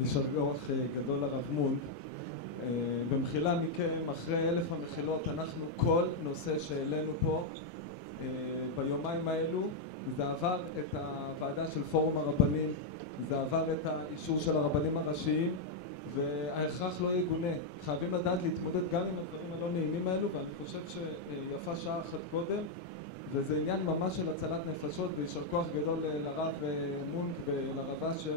יישר כוח גדול הרב מונק. במחילה מכם, אחרי 1000 המחילות, אנחנו כל נושא שהעלינו פה ביומיים האלו, זה עבר את הוועדה של פורום הרבנים, זה עבר את האישור של הרבנים הראשיים, וההכרח לא יגונה. חייבים לדעת להתמודד גם עם הדברים הלא נעימים האלו, ואני חושב שיפה שעה אחת קודם, וזה עניין ממש של הצלת נפשות, ויישר כוח גדול לרב מונק ולרב אשר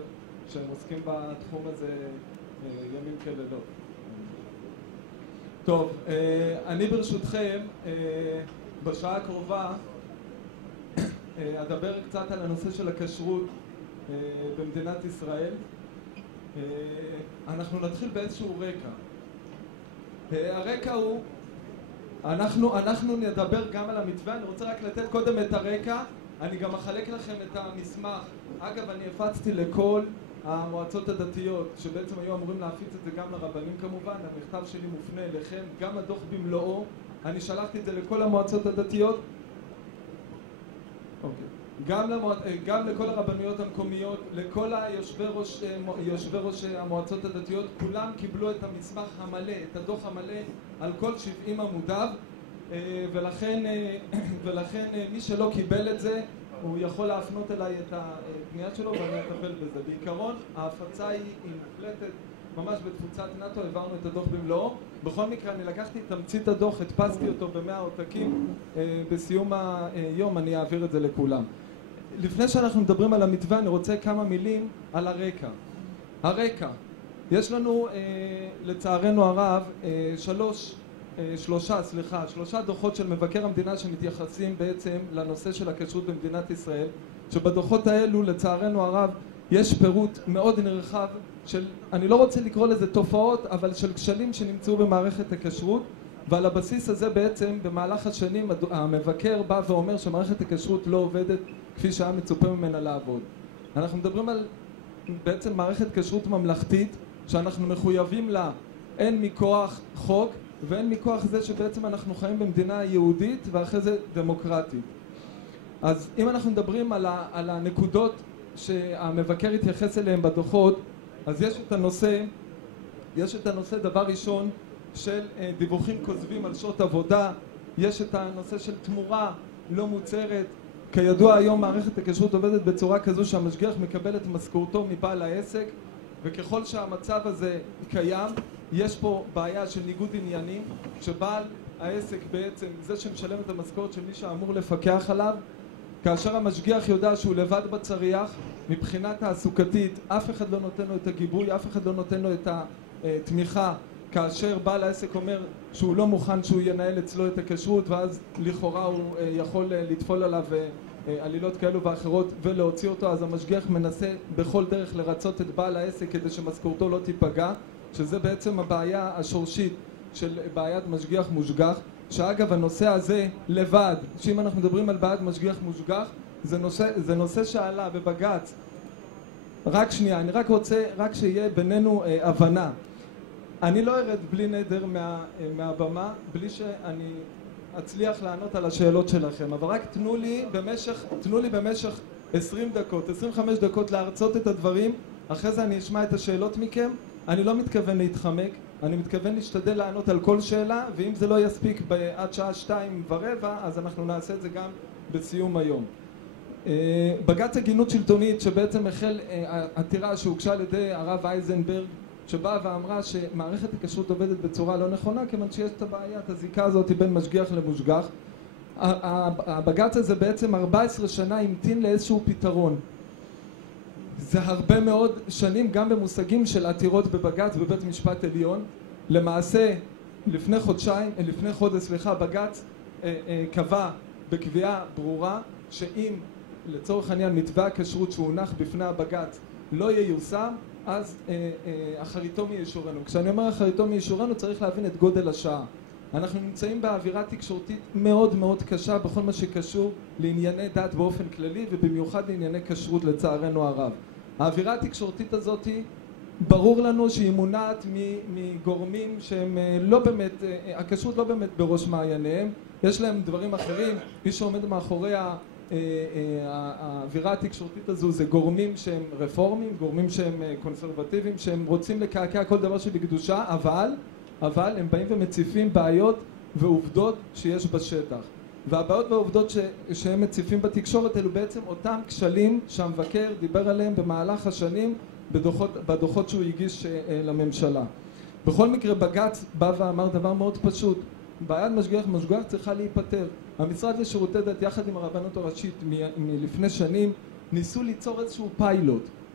שהם עוסקים בתחום הזה ימים כלילות. טוב, אני ברשותכם בשעה הקרובה אדבר קצת על הנושא של הכשרות במדינת ישראל. אנחנו נתחיל באיזשהו רקע. הרקע הוא, אנחנו נדבר גם על המתווה. אני רוצה רק לתת קודם את הרקע. אני גם אחלק לכם את המסמך. אגב, אני הפצתי לכל המועצות הדתיות, שבעצם היו אמורים להפיץ את זה גם לרבנים כמובן. המכתב שלי מופנה אליכם, גם הדוח במלואו. אני שלחתי את זה לכל המועצות הדתיות. גם לכל הרבנויות המקומיות, לכל יושבי ראש המועצות הדתיות, כולם קיבלו את המסמך המלא, את הדוח המלא על כל 70 עמודיו, ולכן מי שלא קיבל את זה, הוא יכול להפנות אליי את הפנייה שלו ואני אטפל בזה. בעיקרון, ההפצה היא מוקלטת ממש בתפוצת נאט"ו, העברנו את הדוח במלואו. בכל מקרה, אני לקחתי את תמצית הדוח, הדפסתי אותו ב100 עותקים, בסיום היום אני אעביר את זה לכולם. לפני שאנחנו מדברים על המתווה, אני רוצה כמה מילים על הרקע. הרקע, יש לנו לצערנו הרב שלושה דוחות של מבקר המדינה שמתייחסים בעצם לנושא של הכשרות במדינת ישראל, שבדוחות האלו לצערנו הרב יש פירוט מאוד נרחב של, אני לא רוצה לקרוא לזה תופעות, אבל של כשלים שנמצאו במערכת הכשרות, ועל הבסיס הזה בעצם במהלך השנים המבקר בא ואומר שמערכת הכשרות לא עובדת כפי שהיה מצופה ממנה לעבוד. אנחנו מדברים על בעצם מערכת כשרות ממלכתית שאנחנו מחויבים לה, הן מכוח חוק והן מכוח זה שבעצם אנחנו חיים במדינה יהודית ואחרי זה דמוקרטית. אז אם אנחנו מדברים על הנקודות שהמבקר התייחס אליהם בדוחות, אז יש את הנושא דבר ראשון של דיווחים כוזבים על שעות עבודה, יש את הנושא של תמורה לא מוצהרת. כידוע היום מערכת הכשרות עובדת בצורה כזו שהמשגיח מקבל את משכורתו מבעל העסק, וככל שהמצב הזה קיים, יש פה בעיה של ניגוד עניינים, שבעל העסק בעצם זה שמשלם את המשכורת של מי שאמור לפקח עליו, כאשר המשגיח יודע שהוא לבד בצריח, מבחינה תעסוקתית אף אחד לא נותן לו את הגיבוי, אף אחד לא נותן לו את התמיכה, כאשר בעל העסק אומר שהוא לא מוכן שהוא ינהל אצלו את הכשרות, ואז לכאורה הוא יכול לטפול עליו עלילות כאלו ואחרות ולהוציא אותו, אז המשגיח מנסה בכל דרך לרצות את בעל העסק כדי שמשכורתו לא תיפגע, שזה בעצם הבעיה השורשית של בעיית משגיח מושגח. שאגב הנושא הזה לבד, שאם אנחנו מדברים על בעיית משגיח מושגח, זה נושא שעלה בבג"ץ. רק שנייה, אני רק רוצה שיהיה בינינו הבנה. אני לא ארד בלי נדר מהבמה, בלי שאני אצליח לענות על השאלות שלכם, אבל רק תנו לי במשך 20 דקות, 25 דקות להרצות את הדברים, אחרי זה אני אשמע את השאלות מכם. אני לא מתכוון להתחמק, אני מתכוון להשתדל לענות על כל שאלה, ואם זה לא יספיק עד שעה 2:15, אז אנחנו נעשה את זה גם בסיום היום. בג"ץ הגינות שלטונית, שבעצם החל עתירה שהוגשה על ידי הרב אייזנברג, שבאה ואמרה שמערכת הכשרות עובדת בצורה לא נכונה, כיוון שיש את הבעיה, את הזיקה הזאת בין משגיח למושגח. הבג"ץ הזה בעצם 14 שנה המתין לאיזשהו פתרון. זה הרבה מאוד שנים גם במושגים של עתירות בבג"ץ בבית משפט עליון. למעשה לפני חודש בג"ץ קבע בקביעה ברורה שאם לצורך העניין מתווה הכשרות שהונח בפני הבג"ץ לא ייושם, אז אחריתו מישורנו. כשאני אומר אחריתו מישורנו, צריך להבין את גודל השעה. אנחנו נמצאים באווירה תקשורתית מאוד מאוד קשה בכל מה שקשור לענייני דת באופן כללי, ובמיוחד לענייני כשרות לצערנו הרב. האווירה התקשורתית הזאת ברור לנו שהיא מונעת מגורמים שהם לא באמת, הכשרות לא באמת בראש מעייניהם, יש להם דברים אחרים. מי שעומד מאחורי האווירה התקשורתית הזו זה גורמים שהם רפורמים, גורמים שהם קונסרבטיביים, שהם רוצים לקעקע כל דבר שבקדושה, אבל הם באים ומציפים בעיות ועובדות שיש בשטח. והבעיות והעובדות שהם מציפים בתקשורת אלו בעצם אותם כשלים שהמבקר דיבר עליהם במהלך השנים בדוחות שהוא הגיש לממשלה. בכל מקרה בג"ץ בא ואמר דבר מאוד פשוט, בעיית משגיח צריכה להיפטר. המשרד לשירותי דת יחד עם הרבנות הראשית מלפני שנים ניסו ליצור איזשהו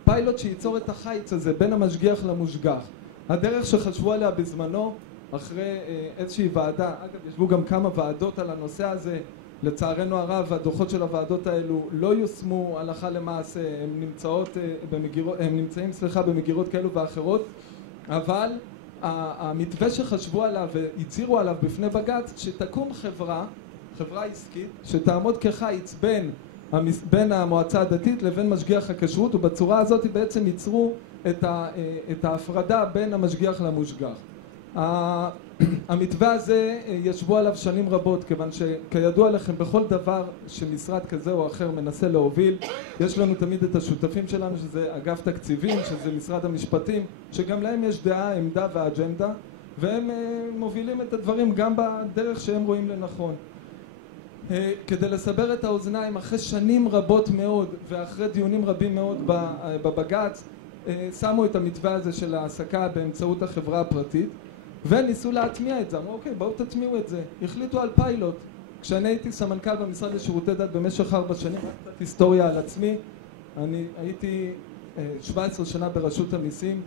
פיילוט שייצור את החיץ הזה בין המשגיח למושגח. הדרך שחשבו עליה בזמנו אחרי איזושהי ועדה, אגב ישבו גם כמה ועדות על הנושא הזה, לצערנו הרב הדוחות של הוועדות האלו לא יושמו הלכה למעשה, הם נמצאים במגירות כאלו ואחרות, אבל המתווה שחשבו עליו והצירו עליו בפני בג"ץ שתקום חברה עסקית שתעמוד כחיץ בין המועצה הדתית לבין משגיח הכשרות, ובצורה הזאת בעצם ייצרו את ההפרדה בין המשגיח למושגח. המתווה הזה ישבו עליו שנים רבות, כיוון שכידוע לכם בכל דבר שמשרד כזה או אחר מנסה להוביל יש לנו תמיד את השותפים שלנו, שזה אגף תקציבים, שזה משרד המשפטים, שגם להם יש דעה, עמדה ואג'נדה, והם מובילים את הדברים גם בדרך שהם רואים לנכון. כדי לסבר את האוזניים, אחרי שנים רבות מאוד ואחרי דיונים רבים מאוד בבג"ץ, שמו את המתווה הזה של העסקה באמצעות החברה הפרטית וניסו להטמיע את זה. אמרו אוקיי, בואו תטמיעו את זה. החליטו על פיילוט. כשאני הייתי סמנכ"ל במשרד לשירותי דת במשך 4 שנים, קצת היסטוריה על עצמי, אני הייתי 17 שנה ברשות המיסים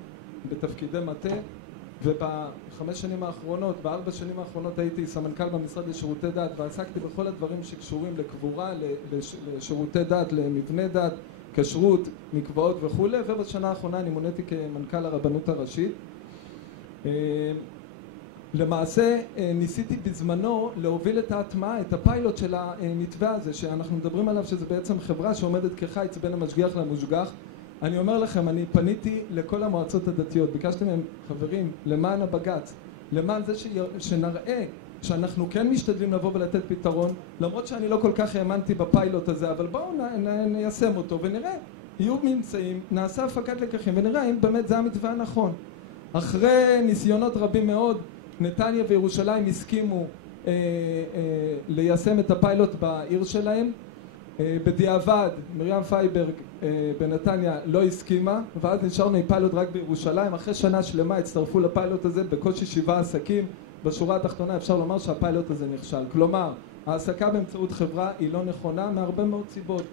בתפקידי מטה, וב5 שנים האחרונות, ב4 שנים האחרונות הייתי סמנכ"ל במשרד לשירותי דת ועסקתי בכל הדברים שקשורים לקבורה, לשירותי דת, למבני דת, כשרות, מקוואות וכו', ובשנה האחרונה אני מוניתי כמנכ"ל הרבנות הראשית. למעשה ניסיתי בזמנו להוביל את ההטמעה, את הפיילוט של המתווה הזה שאנחנו מדברים עליו, שזה בעצם חברה שעומדת כחיץ בין המשגיח למושגח. אני אומר לכם, אני פניתי לכל המועצות הדתיות, ביקשתי מהם, חברים, למען הבג"ץ, למען זה שנראה שאנחנו כן משתדלים לבוא ולתת פתרון, למרות שאני לא כל כך האמנתי בפיילוט הזה, אבל בואו ניישם אותו ונראה, יהיו ממצאים, נעשה הפקת לקחים ונראה אם באמת זה המתווה הנכון. אחרי ניסיונות רבים מאוד, נתניה וירושלים הסכימו ליישם את הפיילוט בעיר שלהם. בדיעבד מרים פייברג בנתניה לא הסכימה, ואז נשארנו עם פיילוט רק בירושלים. אחרי שנה שלמה הצטרפו לפיילוט הזה בקושי 7 עסקים. בשורה התחתונה אפשר לומר שהפיילוט הזה נכשל. כלומר, העסקה באמצעות חברה היא לא נכונה מהרבה מאוד סיבות.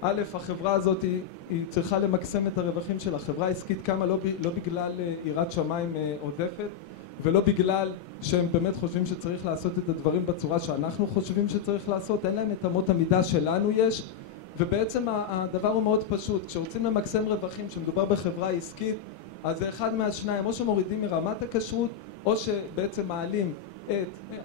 א', החברה הזאת היא צריכה למקסם את הרווחים שלה. חברה עסקית קמה לא בגלל יראת שמיים עודפת, ולא בגלל שהם באמת חושבים שצריך לעשות את הדברים בצורה שאנחנו חושבים שצריך לעשות. אין להם את אמות המידה שלנו יש, ובעצם הדבר הוא מאוד פשוט. כשרוצים למקסם רווחים, שמדובר בחברה עסקית, אז זה אחד מהשניים, או שמורידים מרמת הכשרות, או שבעצם מעלים את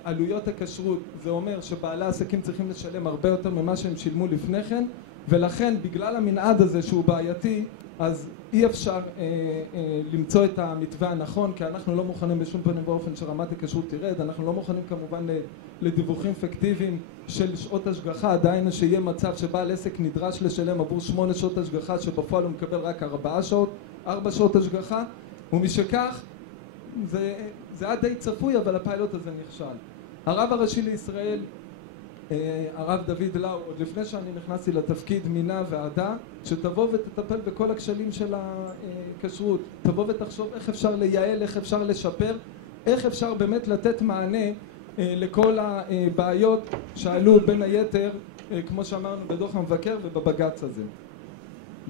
עלויות הכשרות. זה אומר שבעלי העסקים צריכים לשלם הרבה יותר ממה שהם שילמו לפני כן, ולכן בגלל המנעד הזה שהוא בעייתי, אז אי אפשר למצוא את המתווה הנכון, כי אנחנו לא מוכנים בשום פנים באופן שרמת הכשרות תירד. אנחנו לא מוכנים כמובן לדיווחים פיקטיביים של שעות השגחה, עדיין שיהיה מצב שבעל עסק נדרש לשלם עבור 8 שעות השגחה שבפועל הוא מקבל רק 4 שעות השגחה, ומשכך זה היה די צפוי, אבל הפיילוט הזה נכשל. הרב הראשי לישראל, הרב דוד לאו, עוד לפני שאני נכנסתי לתפקיד, מינה ועדה שתבוא ותטפל בכל הכשלים של הכשרות, תבוא ותחשוב איך אפשר לייעל, איך אפשר לשפר, איך אפשר באמת לתת מענה לכל הבעיות שעלו בין היתר, כמו שאמרנו בדוח המבקר ובבג"ץ הזה.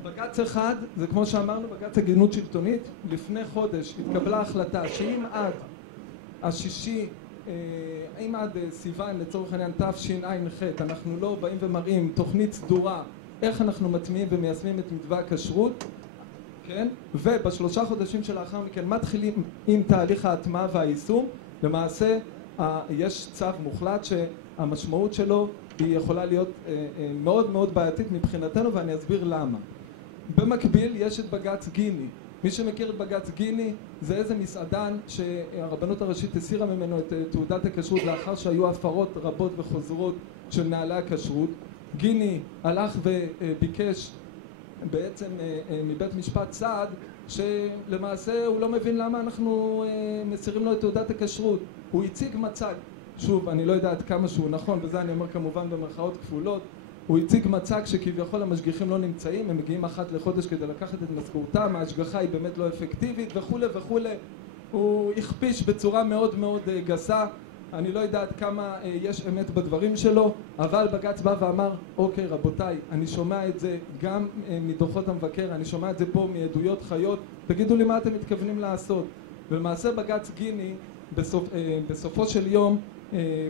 בג"ץ אחד, זה כמו שאמרנו, בג"ץ הגינות שלטונית. לפני חודש התקבלה החלטה שאם עד סיוון לצורך העניין תשע"ח אנחנו לא באים ומראים תוכנית סדורה איך אנחנו מטמיעים ומיישמים את מתווה הכשרות, כן? וב3 חודשים שלאחר מכן מתחילים עם תהליך ההטמעה והיישום, למעשה יש צו מוחלט שהמשמעות שלו היא יכולה להיות מאוד מאוד בעייתית מבחינתנו, ואני אסביר למה. במקביל יש את בג"ץ גיני. מי שמכיר את בג"ץ גיני זה איזה מסעדן שהרבנות הראשית הסירה ממנו את תעודת הכשרות לאחר שהיו הפרות רבות וחוזרות של נהלי הכשרות, גיני הלך וביקש בעצם מבית משפט סעד שלמעשה הוא לא מבין למה אנחנו מסירים לו את תעודת הכשרות. הוא הציג מצג, שוב אני לא יודע עד כמה שהוא נכון, וזה אני אומר כמובן במרכאות כפולות, הוא הציג מצג שכביכול המשגיחים לא נמצאים, הם מגיעים אחת לחודש כדי לקחת את משכורתם, ההשגחה היא באמת לא אפקטיבית וכו' וכו'. הוא הכפיש בצורה מאוד מאוד גסה, אני לא יודע עד כמה יש אמת בדברים שלו, אבל בג"ץ בא ואמר, אוקיי רבותיי, אני שומע את זה גם מדוחות המבקר, אני שומע את זה פה מעדויות חיות, תגידו לי מה אתם מתכוונים לעשות. ולמעשה בג"ץ גיני בסופו של יום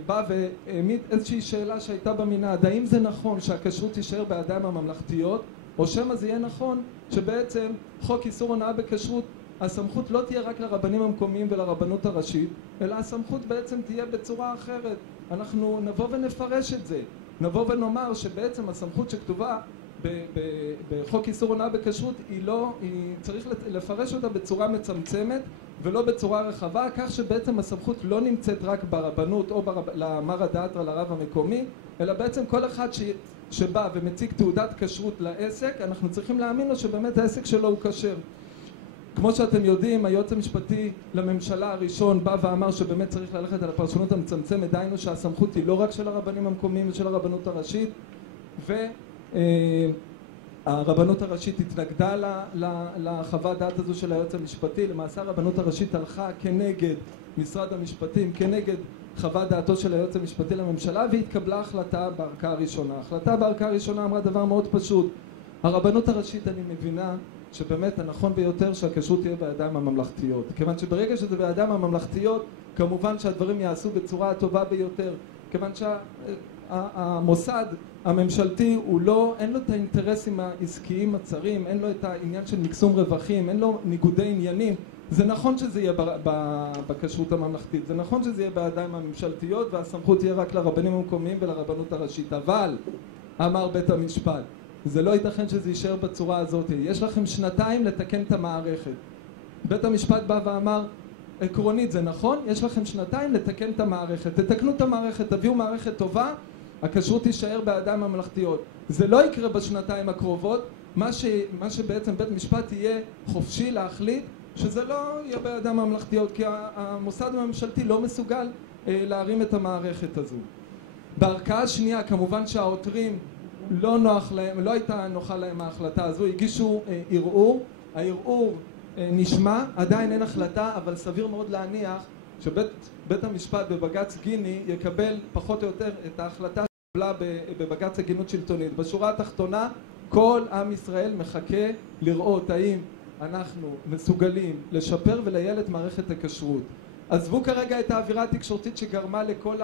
בא והעמיד איזושהי שאלה שהייתה במנעד, האם זה נכון שהכשרות תישאר בידיים הממלכתיות, או שמא זה יהיה נכון שבעצם חוק איסור הונאה בכשרות הסמכות לא תהיה רק לרבנים המקומיים ולרבנות הראשית, אלא הסמכות בעצם תהיה בצורה אחרת. אנחנו נבוא ונפרש את זה, נבוא ונאמר שבעצם הסמכות שכתובה בחוק איסור הונאה בכשרות היא צריך לפרש אותה בצורה מצמצמת ולא בצורה רחבה, כך שבעצם הסמכות לא נמצאת רק ברבנות או למר הדאתרא לרב המקומי, אלא בעצם כל אחד שבא ומציג תעודת כשרות לעסק, אנחנו צריכים להאמין לו שבאמת העסק שלו הוא כשר. כמו שאתם יודעים, היועץ המשפטי לממשלה הראשון בא ואמר שבאמת צריך ללכת על הפרשנות המצמצמת, דהיינו שהסמכות היא לא רק של הרבנים המקומיים ושל הרבנות הראשית, והרבנות הראשית התנגדה לחוות דעת הזו של היועץ המשפטי. למעשה הרבנות הראשית הלכה כנגד משרד המשפטים, כנגד חוות דעתו של היועץ המשפטי לממשלה, והתקבלה החלטה בערכאה הראשונה. החלטה בערכאה הראשונה אמרה דבר מאוד פשוט, הרבנות הראשית אני מבינה שבאמת הנכון ביותר שהכשרות תהיה בידיים הממלכתיות, כיוון שברגע שזה בידיים הממלכתיות כמובן שהדברים יעשו בצורה הטובה ביותר, כיוון שהמוסד הממשלתי אין לו את האינטרסים העסקיים הצרים, אין לו את העניין של מקסום רווחים, אין לו ניגודי עניינים. זה נכון שזה יהיה בכשרות הממלכתית, זה נכון שזה יהיה בידיים הממשלתיות והסמכות תהיה רק לרבנים המקומיים ולרבנות הראשית, אבל אמר בית המשפט זה לא ייתכן שזה יישאר בצורה הזאת, יש לכם 2 לתקן את המערכת. בית המשפט בא ואמר, עקרונית זה נכון, יש לכם 2 לתקן את המערכת, תתקנו את המערכת, תביאו מערכת טובה, הכשרות תישאר בידיים הממלכתיות. זה לא יקרה בשנתיים הקרובות, מה שבעצם בית משפט יהיה חופשי להחליט שזה לא יהיה בידיים הממלכתיות, כי המוסד הממשלתי לא מסוגל להרים את המערכת הזו. בערכאה השנייה כמובן שהעותרים לא הייתה נוחה להם ההחלטה הזו, הגישו ערעור, הערעור נשמע, עדיין אין החלטה, אבל סביר מאוד להניח שבית המשפט בבג"ץ גיני יקבל פחות או יותר את ההחלטה שהתקבלה בבג"ץ הגינות שלטונית. בשורה התחתונה כל עם ישראל מחכה לראות האם אנחנו מסוגלים לשפר ולייעל את מערכת הכשרות. עזבו כרגע את האווירה התקשורתית שגרמה לכל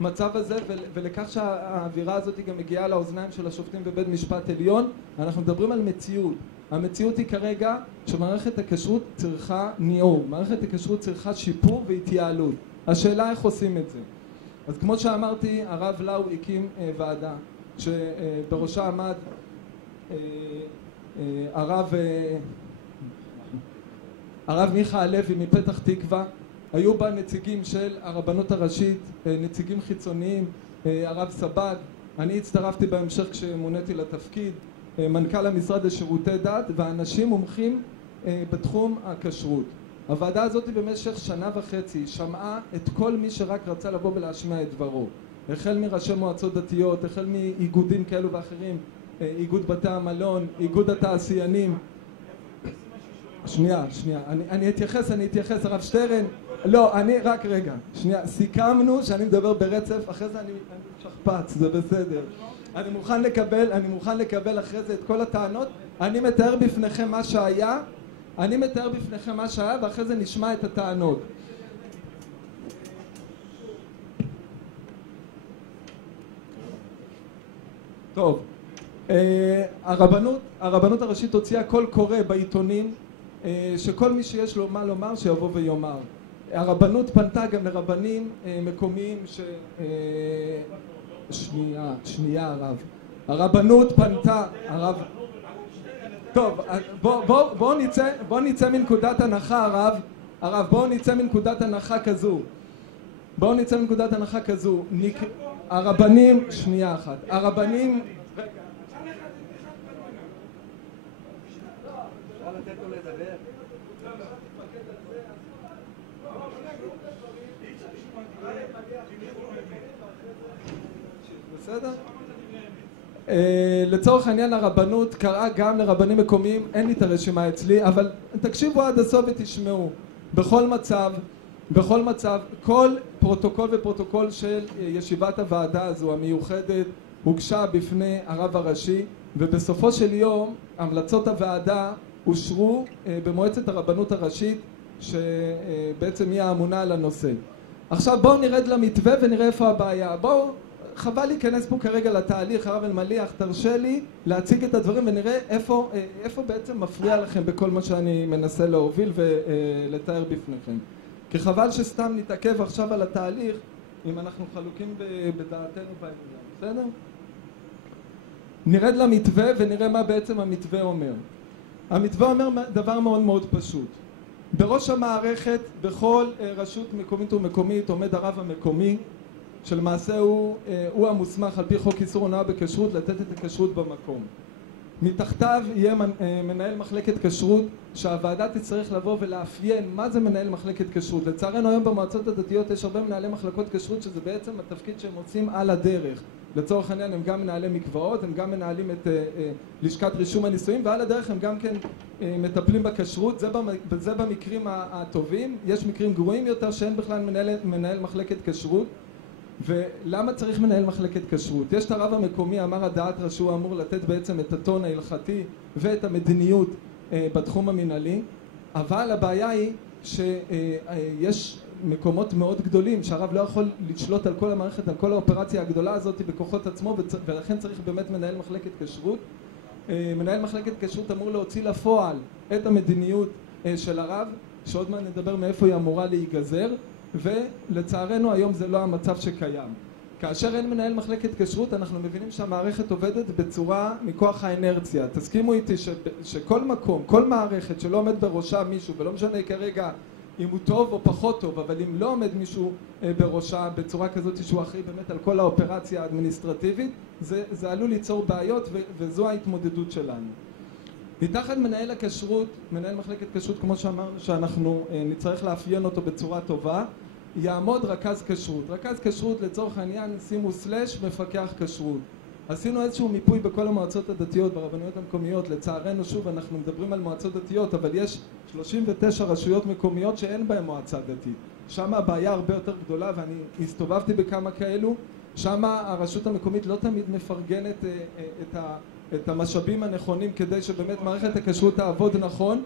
המצב הזה ולכך שהאווירה הזאת גם מגיעה לאוזניים של השופטים בבית משפט עליון. אנחנו מדברים על מציאות. המציאות היא כרגע שמערכת הכשרות צריכה ניעור, מערכת הכשרות צריכה שיפור והתייעלות. השאלה איך עושים את זה. אז כמו שאמרתי, הרב לאו הקים ועדה שבראשה עמד הרב מיכה הלוי מפתח תקווה. היו בה נציגים של הרבנות הראשית, נציגים חיצוניים, הרב סבג, אני הצטרפתי בהמשך כשמוניתי לתפקיד, מנכ"ל המשרד לשירותי דת ואנשים מומחים בתחום הכשרות. הוועדה הזאת במשך 1.5 שנה שמעה את כל מי שרק רצה לבוא ולהשמיע את דברו, החל מראשי מועצות דתיות, החל מאיגודים כאלו ואחרים, איגוד בתי המלון, איגוד התעשיינים. שנייה, אני אתייחס, הרב שטרן, לא, אני רק רגע, שנייה, סיכמנו שאני מדבר ברצף, אחרי זה אני שכפץ, זה בסדר. אני מוכן לקבל אחרי זה את כל הטענות, אני מתאר בפניכם מה שהיה, ואחרי זה נשמע את הטענות. טוב, הרבנות הראשית הוציאה קול קורא בעיתונים, שכל מי שיש לו מה לומר שיבוא ויאמר. הרבנות פנתה גם לרבנים מקומיים שנייה הרב. הרבנות פנתה, טוב, בוא נצא מנקודת הנחה הרב, בואו נצא מנקודת הנחה כזו. הרבנים, שנייה אחת, הרבנים... בסדר? לצורך העניין הרבנות קראה גם לרבנים מקומיים, אין לי את הרשימה אצלי, אבל תקשיבו עד הסוף ותשמעו. בכל מצב, כל פרוטוקול ופרוטוקול של ישיבת הוועדה הזו המיוחדת הוגשה בפני הרב הראשי, ובסופו של יום המלצות הוועדה אושרו במועצת הרבנות הראשית שבעצם היא האמונה על הנושא. עכשיו בואו נרד למתווה ונראה איפה הבעיה. בואו, חבל להיכנס פה כרגע לתהליך, הרב אלמליח, תרשה לי להציג את הדברים ונראה איפה בעצם מפריע לכם בכל מה שאני מנסה להוביל ולתאר בפניכם. כי חבל שסתם נתעכב עכשיו על התהליך אם אנחנו חלוקים בדעתנו בעניין, בסדר? נרד למתווה ונראה מה בעצם המתווה אומר. המתווה אומר דבר מאוד מאוד פשוט. בראש המערכת בכל רשות מקומית ומקומית עומד הרב המקומי, שלמעשה הוא המוסמך על פי חוק איסור הונאה בכשרות לתת את הכשרות במקום. מתחתיו יהיה מנהל מחלקת כשרות שהוועדה תצטרך לבוא ולאפיין מה זה מנהל מחלקת כשרות. לצערנו היום במועצות הדתיות יש הרבה מנהלי מחלקות כשרות שזה בעצם התפקיד שהם עושים על הדרך. לצורך העניין הם גם מנהלי מקוואות, הם גם מנהלים את לשכת רישום הנישואים, ועל הדרך הם גם כן מטפלים בכשרות. זה במקרים הטובים. יש מקרים גרועים יותר שאין בכלל מנהל מחלקת כשרות. ולמה צריך מנהל מחלקת כשרות? יש את הרב המקומי, אמר הדעת שהוא אמור לתת בעצם את הטון ההלכתי ואת המדיניות בתחום המנהלי, אבל הבעיה היא שיש מקומות מאוד גדולים שהרב לא יכול לשלוט על כל המערכת, על כל האופרציה הגדולה הזאת בכוחות עצמו, ולכן צריך באמת מנהל מחלקת כשרות. מנהל מחלקת כשרות אמור להוציא לפועל את המדיניות של הרב, שעוד מעט נדבר מאיפה היא אמורה להיגזר, ולצערנו היום זה לא המצב שקיים. כאשר אין מנהל מחלקת כשרות אנחנו מבינים שהמערכת עובדת בצורה מכוח האנרציה. תסכימו איתי שכל מקום, כל מערכת שלא עומד בראשה מישהו, ולא משנה כרגע אם הוא טוב או פחות טוב, אבל אם לא עומד מישהו בראשה בצורה כזאת שהוא אחראי באמת על כל האופרציה האדמיניסטרטיבית, זה עלול ליצור בעיות, וזו ההתמודדות שלנו. מתחת מנהל הכשרות, מנהל מחלקת כשרות, כמו שאמרנו שאנחנו נצטרך לאפיין אותו בצורה טובה, יעמוד רכז כשרות. רכז כשרות לצורך העניין שימו סלש מפקח כשרות. עשינו איזשהו מיפוי בכל המועצות הדתיות ברבנויות המקומיות. לצערנו שוב אנחנו מדברים על מועצות דתיות, אבל יש 39 רשויות מקומיות שאין בהן מועצה דתית. שם הבעיה הרבה יותר גדולה, ואני הסתובבתי בכמה כאלו. שם הרשות המקומית לא תמיד מפרגנת את המשאבים הנכונים כדי שבאמת מערכת הכשרות תעבוד נכון.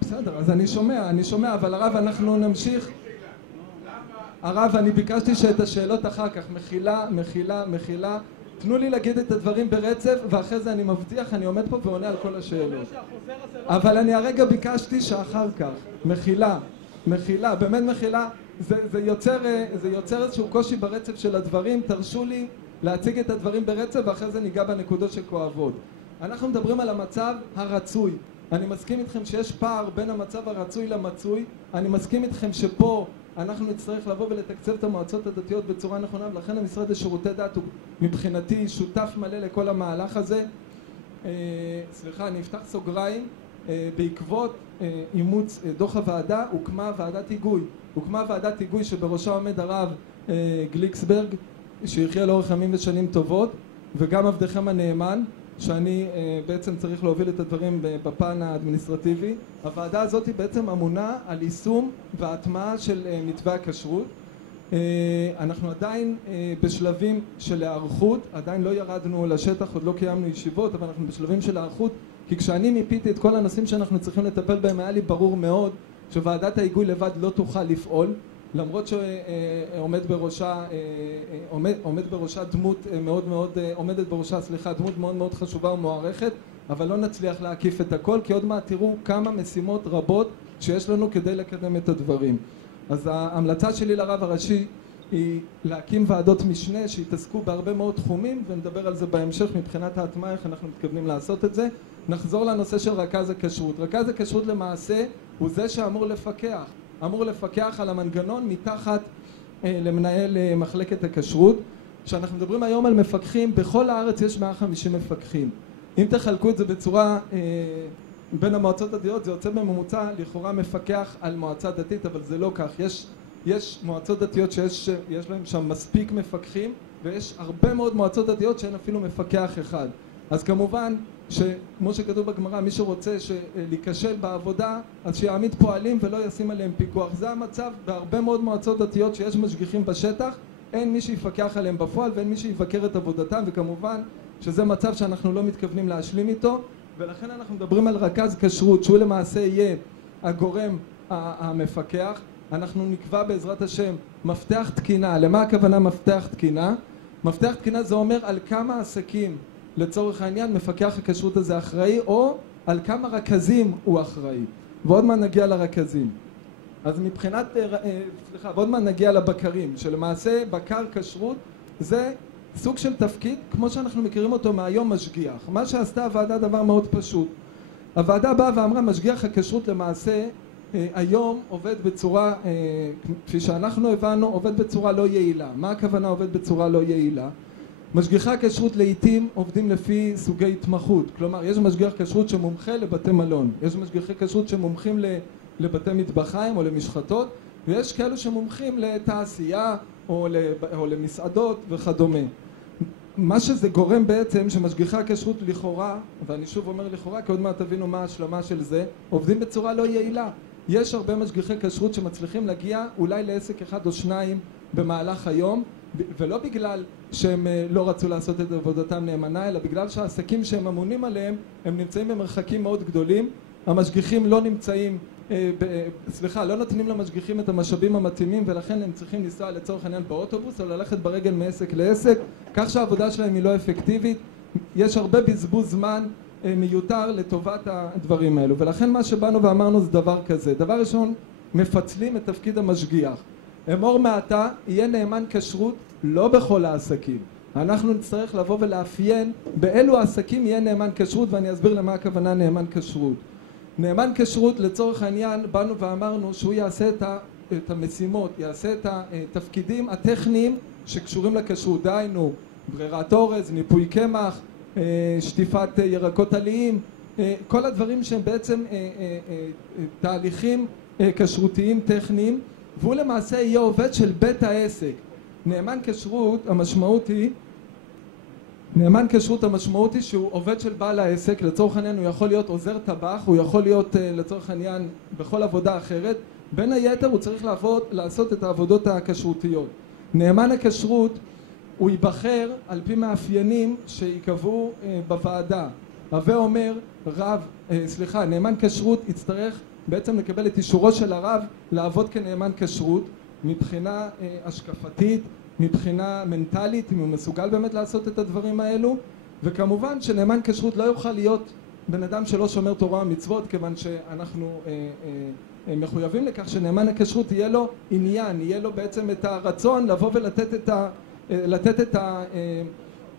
בסדר, אז אני שומע, אבל הרב אנחנו נמשיך. הרב, אני ביקשתי שאת השאלות אחר כך, מחילה, תנו לי להגיד את הדברים ברצף, ואחרי זה אני מבטיח, אני עומד פה ועונה על כל השאלות. אבל אני הרגע ביקשתי שאחר כך, מחילה, באמת מחילה, זה יוצר איזשהו קושי ברצף של הדברים. תרשו לי להציג את הדברים ברצף, ואחרי זה ניגע בנקודות שכואבות. אנחנו מדברים על המצב הרצוי. אני מסכים איתכם שיש פער בין המצב הרצוי למצוי. אני מסכים איתכם שפה אנחנו נצטרך לבוא ולתקצב את המועצות הדתיות בצורה נכונה, ולכן המשרד לשירותי דת הוא מבחינתי שותף מלא לכל המהלך הזה. אני אפתח סוגריים. בעקבות אימוץ דוח הוועדה הוקמה ועדת היגוי שבראשה עומד הרב גליקסברג, שיחיה לאורך ימים ושנים טובות, וגם עבדכם הנאמן, שאני בעצם צריך להוביל את הדברים בפן האדמיניסטרטיבי. הוועדה הזאת היא בעצם אמונה על יישום והטמעה של מתווה הכשרות. אנחנו עדיין בשלבים של הערכות, עדיין לא ירדנו לשטח, עוד לא קיימנו ישיבות, אבל אנחנו בשלבים של הערכות, כי כשאני מיפיתי את כל הנושאים שאנחנו צריכים לטפל בהם, היה לי ברור מאוד שוועדת ההיגוי לבד לא תוכל לפעול, למרות שעומדת בראשה דמות מאוד מאוד חשובה ומוערכת, אבל לא נצליח להקיף את הכל, כי עוד מעט תראו כמה משימות רבות שיש לנו כדי לקדם את הדברים. אז ההמלצה שלי לרב הראשי היא להקים ועדות משנה שיתעסקו בהרבה מאוד תחומים, ונדבר על זה בהמשך מבחינת ההטמעה, איך אנחנו מתכוונים לעשות את זה. נחזור לנושא של רכז הכשרות. רכז הכשרות למעשה הוא זה שאמור לפקח על המנגנון מתחת למנהל מחלקת הכשרות. כשאנחנו מדברים היום על מפקחים, בכל הארץ יש 150 מפקחים. אם תחלקו את זה בצורה בין המועצות הדתיות, זה יוצא בממוצע לכאורה מפקח על מועצה דתית, אבל זה לא כך. יש מועצות דתיות שיש להם שם מספיק מפקחים, ויש הרבה מאוד מועצות דתיות שאין אפילו מפקח אחד. אז כמובן שכמו שכתוב בגמרא, מי שרוצה להיכשל בעבודה, אז שיעמיד פועלים ולא ישים עליהם פיקוח. זה המצב בהרבה מאוד מועצות דתיות שיש משגיחים בשטח, אין מי שיפקח עליהם בפועל ואין מי שיבקר את עבודתם, וכמובן שזה מצב שאנחנו לא מתכוונים להשלים איתו, ולכן אנחנו מדברים על רכז כשרות שהוא למעשה יהיה הגורם המפקח. אנחנו נקבע בעזרת השם מפתח תקינה. למה הכוונה מפתח תקינה? מפתח תקינה זה אומר על כמה עסקים לצורך העניין מפקח הכשרות הזה אחראי, או על כמה רכזים הוא אחראי. ועוד מה נגיע לרכזים. אז מבחינת, ועוד מה נגיע לבקרים, שלמעשה בקר כשרות זה סוג של תפקיד כמו שאנחנו מכירים אותו מהיום משגיח. מה שעשתה הוועדה דבר מאוד פשוט. הוועדה באה ואמרה משגיח הכשרות למעשה היום עובד בצורה, כפי שאנחנו הבנו, עובד בצורה לא יעילה. מה הכוונה עובד בצורה לא יעילה? משגיחי הכשרות לעתים עובדים לפי סוגי התמחות. כלומר, יש משגיח כשרות שמומחה לבתי מלון, יש משגיחי כשרות שמומחים לבתי מטבחיים או למשחטות, ויש כאלו שמומחים לתעשייה או למסעדות וכדומה. מה שזה גורם בעצם שמשגיחי הכשרות לכאורה, ואני שוב אומר לכאורה כי עוד מעט תבינו מה ההשלמה של זה, עובדים בצורה לא יעילה. יש הרבה משגיחי כשרות שמצליחים להגיע אולי לעסק אחד או שניים במהלך היום, ולא בגלל שהם לא רצו לעשות את עבודתם נאמנה, אלא בגלל שהעסקים שהם אמונים עליהם הם נמצאים במרחקים מאוד גדולים. המשגיחים לא נמצאים, לא נותנים למשגיחים את המשאבים המתאימים, ולכן הם צריכים לנסוע לצורך העניין באוטובוס או ללכת ברגל מעסק לעסק, כך שהעבודה שלהם היא לא אפקטיבית. יש הרבה בזבוז זמן מיותר לטובת הדברים האלו, ולכן מה שבאנו ואמרנו זה דבר כזה. דבר ראשון, מפצלים את תפקיד המשגיח. אמור מעתה יהיה נאמן כשרות לא בכל העסקים. אנחנו נצטרך לבוא ולאפיין באילו העסקים יהיה נאמן כשרות, ואני אסביר למה הכוונה נאמן כשרות. נאמן כשרות לצורך העניין באנו ואמרנו שהוא יעשה את המשימות, יעשה את התפקידים הטכניים שקשורים לכשרות, דהיינו ברירת אורז, ניפוי קמח, שטיפת ירקות עליים, כל הדברים שהם בעצם תהליכים כשרותיים טכניים, והוא למעשה יהיה עובד של בית העסק. נאמן כשרות המשמעות היא שהוא עובד של בעל העסק. לצורך העניין הוא יכול להיות עוזר טבח, הוא יכול להיות לצורך העניין בכל עבודה אחרת. בין היתר הוא צריך לעשות את העבודות הכשרותיות. נאמן הכשרות הוא ייבחר על פי מאפיינים שיקבעו בוועדה. הווה אומר נאמן כשרות יצטרך בעצם לקבל את אישורו של הרב לעבוד כנאמן כשרות מבחינה השקפתית, מבחינה מנטלית, אם הוא מסוגל באמת לעשות את הדברים האלו. וכמובן שנאמן כשרות לא יוכל להיות בן אדם שלא שומר תורה ומצוות, כיוון שאנחנו מחויבים לכך שנאמן הכשרות יהיה לו עניין, יהיה לו בעצם את הרצון לבוא ולתת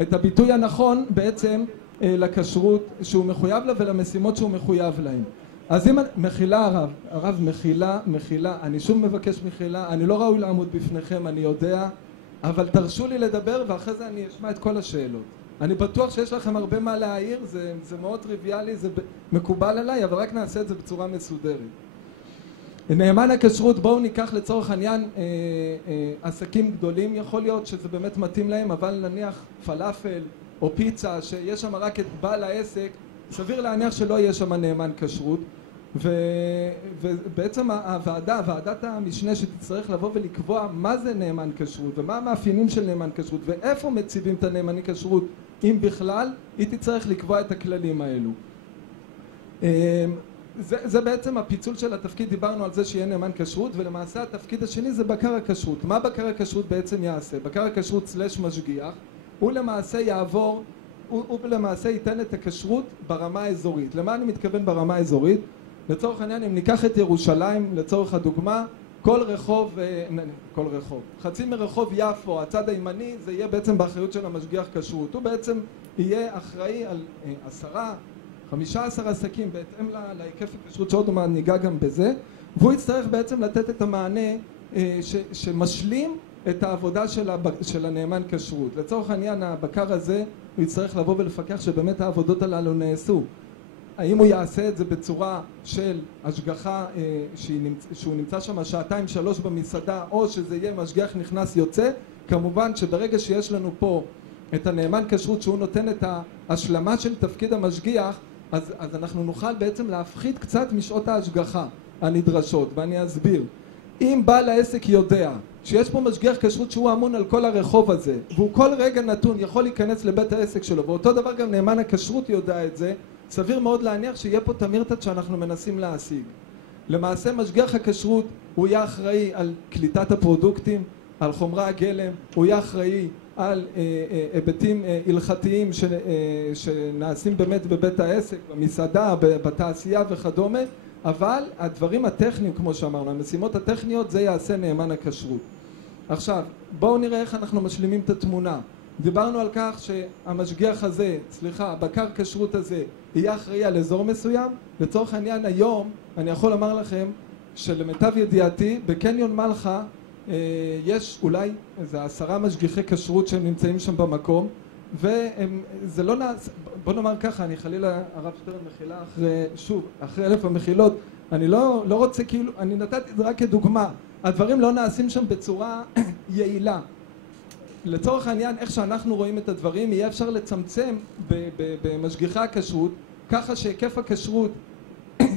את הביטוי הנכון בעצם לכשרות שהוא מחויב לה ולמשימות שהוא מחויב להם. אז אם מחילה הרב מחילה, אני שוב מבקש מחילה, אני לא ראוי לעמוד בפניכם, אני יודע, אבל תרשו לי לדבר ואחרי זה אני אשמע את כל השאלות. אני בטוח שיש לכם הרבה מה להעיר, זה מאוד טריוויאלי, זה מקובל עליי, אבל רק נעשה את זה בצורה מסודרת. נאמן הכשרות, בואו ניקח לצורך העניין עסקים גדולים, יכול להיות שזה באמת מתאים להם, אבל נניח פלאפל או פיצה שיש שם רק את בעל העסק, סביר להניח שלא יהיה שם נאמן כשרות. ובעצם ועדת המשנה שתצטרך לבוא ולקבוע מה זה נאמן כשרות ומה המאפיינים של נאמן כשרות ואיפה מציבים את הנאמני כשרות אם בכלל, היא תצטרך לקבוע את הכללים האלו. זה בעצם הפיצול של התפקיד. דיברנו על זה שיהיה נאמן כשרות, ולמעשה התפקיד השני זה בקר הכשרות. מה בקר הכשרות בעצם יעשה? בקר הכשרות / משגיח הוא למעשה ייתן את הכשרות ברמה האזורית. למה אני מתכוון ברמה האזורית? לצורך העניין, אם ניקח את ירושלים לצורך הדוגמה, כל רחוב, חצי מרחוב יפו, הצד הימני, זה יהיה בעצם באחריות של המשגיח כשרות. הוא בעצם יהיה אחראי על 15 עסקים בהתאם להיקף הכשרות שעוד מעט ניגע גם בזה, והוא יצטרך בעצם לתת את המענה שמשלים את העבודה של הנאמן כשרות. לצורך העניין הבקר הזה הוא יצטרך לבוא ולפקח שבאמת העבודות הללו נעשו. האם הוא יעשה את זה בצורה של השגחה שהוא נמצא שם 2-3 במסעדה, או שזה יהיה משגיח נכנס יוצא? כמובן שברגע שיש לנו פה את הנאמן כשרות שהוא נותן את ההשלמה של תפקיד המשגיח, אז אנחנו נוכל בעצם להפחית קצת משעות ההשגחה הנדרשות, ואני אסביר. אם בעל העסק יודע שיש פה משגיח כשרות שהוא אמון על כל הרחוב הזה, והוא כל רגע נתון יכול להיכנס לבית העסק שלו, ואותו דבר גם נאמן הכשרות יודע את זה, סביר מאוד להניח שיהיה פה תמירתת שאנחנו מנסים להשיג. למעשה משגיח הכשרות הוא יהיה אחראי על קליטת הפרודוקטים, על חומרי הגלם, הוא יהיה אחראי על היבטים הלכתיים שנעשים באמת בבית העסק, במסעדה, בתעשייה וכדומה, אבל הדברים הטכניים, כמו שאמרנו, המשימות הטכניות, זה יעשה נאמן הכשרות. עכשיו, בואו נראה איך אנחנו משלימים את התמונה. דיברנו על כך שהמשגיח הזה, הבקר כשרות הזה, יהיה אחראי על אזור מסוים. לצורך העניין היום, אני יכול לומר לכם שלמיטב ידיעתי, בקניון מלחה, יש אולי איזה 10 משגיחי כשרות שהם נמצאים שם במקום, וזה לא נעשה, בוא נאמר ככה, אני חלילה, הרב שטרן מחילה אחרי 1000 המחילות, אני לא רוצה כאילו, אני נתתי את זה רק כדוגמה, הדברים לא נעשים שם בצורה יעילה. לצורך העניין, איך שאנחנו רואים את הדברים, יהיה אפשר לצמצם במשגיחי הכשרות, ככה שהיקף הכשרות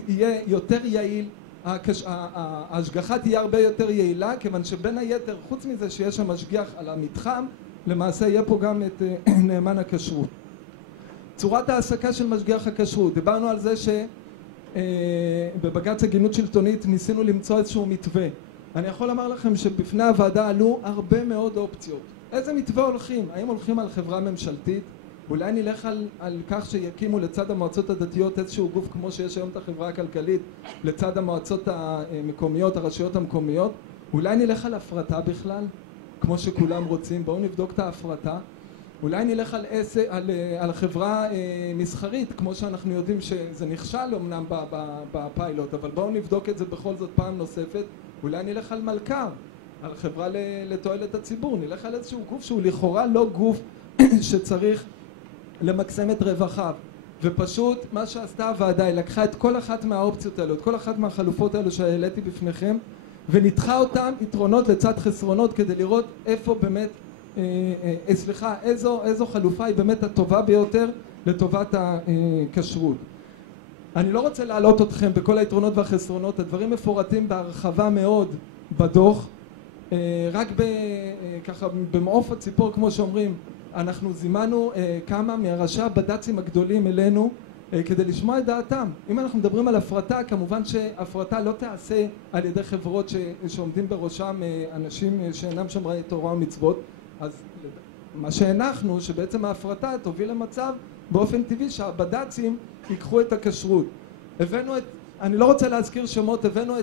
יהיה יותר יעיל, ההשגחה תהיה הרבה יותר יעילה, כיוון שבין היתר, חוץ מזה שיש שם משגיח על המתחם, למעשה יהיה פה גם את נאמן הכשרות. צורת העסקה של משגיח הכשרות, דיברנו על זה שבבג"ץ הגינות שלטונית ניסינו למצוא איזשהו מתווה. אני יכול לומר לכם שבפני הוועדה עלו הרבה מאוד אופציות. איזה מתווה הולכים? האם הולכים על חברה ממשלתית? אולי נלך על כך שיקימו לצד המועצות הדתיות איזשהו גוף כמו שיש היום את החברה הכלכלית, לצד המועצות המקומיות, הרשויות המקומיות? אולי נלך על הפרטה בכלל, כמו שכולם רוצים, בואו נבדוק את ההפרטה. אולי נלך על חברה מסחרית, כמו שאנחנו יודעים שזה נכשל אמנם בפיילוט, אבל בואו נבדוק את זה בכל זאת פעם נוספת. אולי נלך על מלכ"ר, על חברה לתועלת הציבור, נלך על איזשהו גוף שהוא לכאורה לא גוף שצריך למקסם את רווחיו. ופשוט מה שעשתה הוועדה היא לקחה את כל אחת מהאופציות האלו, את כל אחת מהחלופות האלו שהעליתי בפניכם, וניתחה אותם יתרונות לצד חסרונות כדי לראות איפה באמת, איזו חלופה היא באמת הטובה ביותר לטובת הכשרות. אני לא רוצה להעלות אתכם בכל היתרונות והחסרונות, הדברים מפורטים בהרחבה מאוד בדוח, רק ככה במעוף הציפור כמו שאומרים, אנחנו זימנו כמה מהראשי הבד"צים הגדולים אלינו כדי לשמוע את דעתם. אם אנחנו מדברים על הפרטה, כמובן שהפרטה לא תעשה על ידי חברות שעומדים בראשם אנשים שאינם שומרי תורה ומצוות, אז מה שהנחנו שבעצם ההפרטה תוביל למצב באופן טבעי שהבד"צים ייקחו את הכשרות. הבאנו אני לא רוצה להזכיר שמות, הבאנו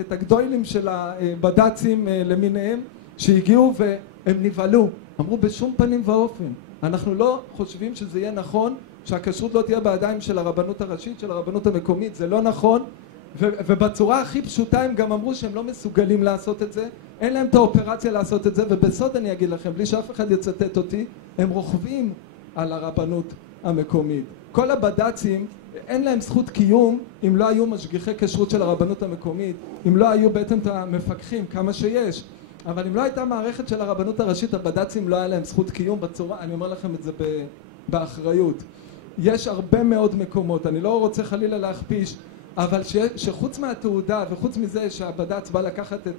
את הגדולים של הבד"צים למיניהם שהגיעו והם נבהלו, אמרו בשום פנים ואופן, אנחנו לא חושבים שזה יהיה נכון שהכשרות לא תהיה בידיים של הרבנות הראשית, של הרבנות המקומית, זה לא נכון, ובצורה הכי פשוטה הם גם אמרו שהם לא מסוגלים לעשות את זה, אין להם את האופרציה לעשות את זה, ובסוד אני אגיד לכם, בלי שאף אחד יצטט אותי, הם רוכבים על הרבנות המקומית. כל הבד"צים אין להם זכות קיום אם לא היו משגיחי כשרות של הרבנות המקומית, אם לא היו בעצם את המפקחים, כמה שיש, אבל אם לא הייתה מערכת של הרבנות הראשית, הבד"צים לא היה להם זכות קיום בצורה, אני אומר לכם את זה באחריות. יש הרבה מאוד מקומות, אני לא רוצה חלילה להכפיש, אבל שחוץ מהתעודה וחוץ מזה שהבד"ץ בא לקחת את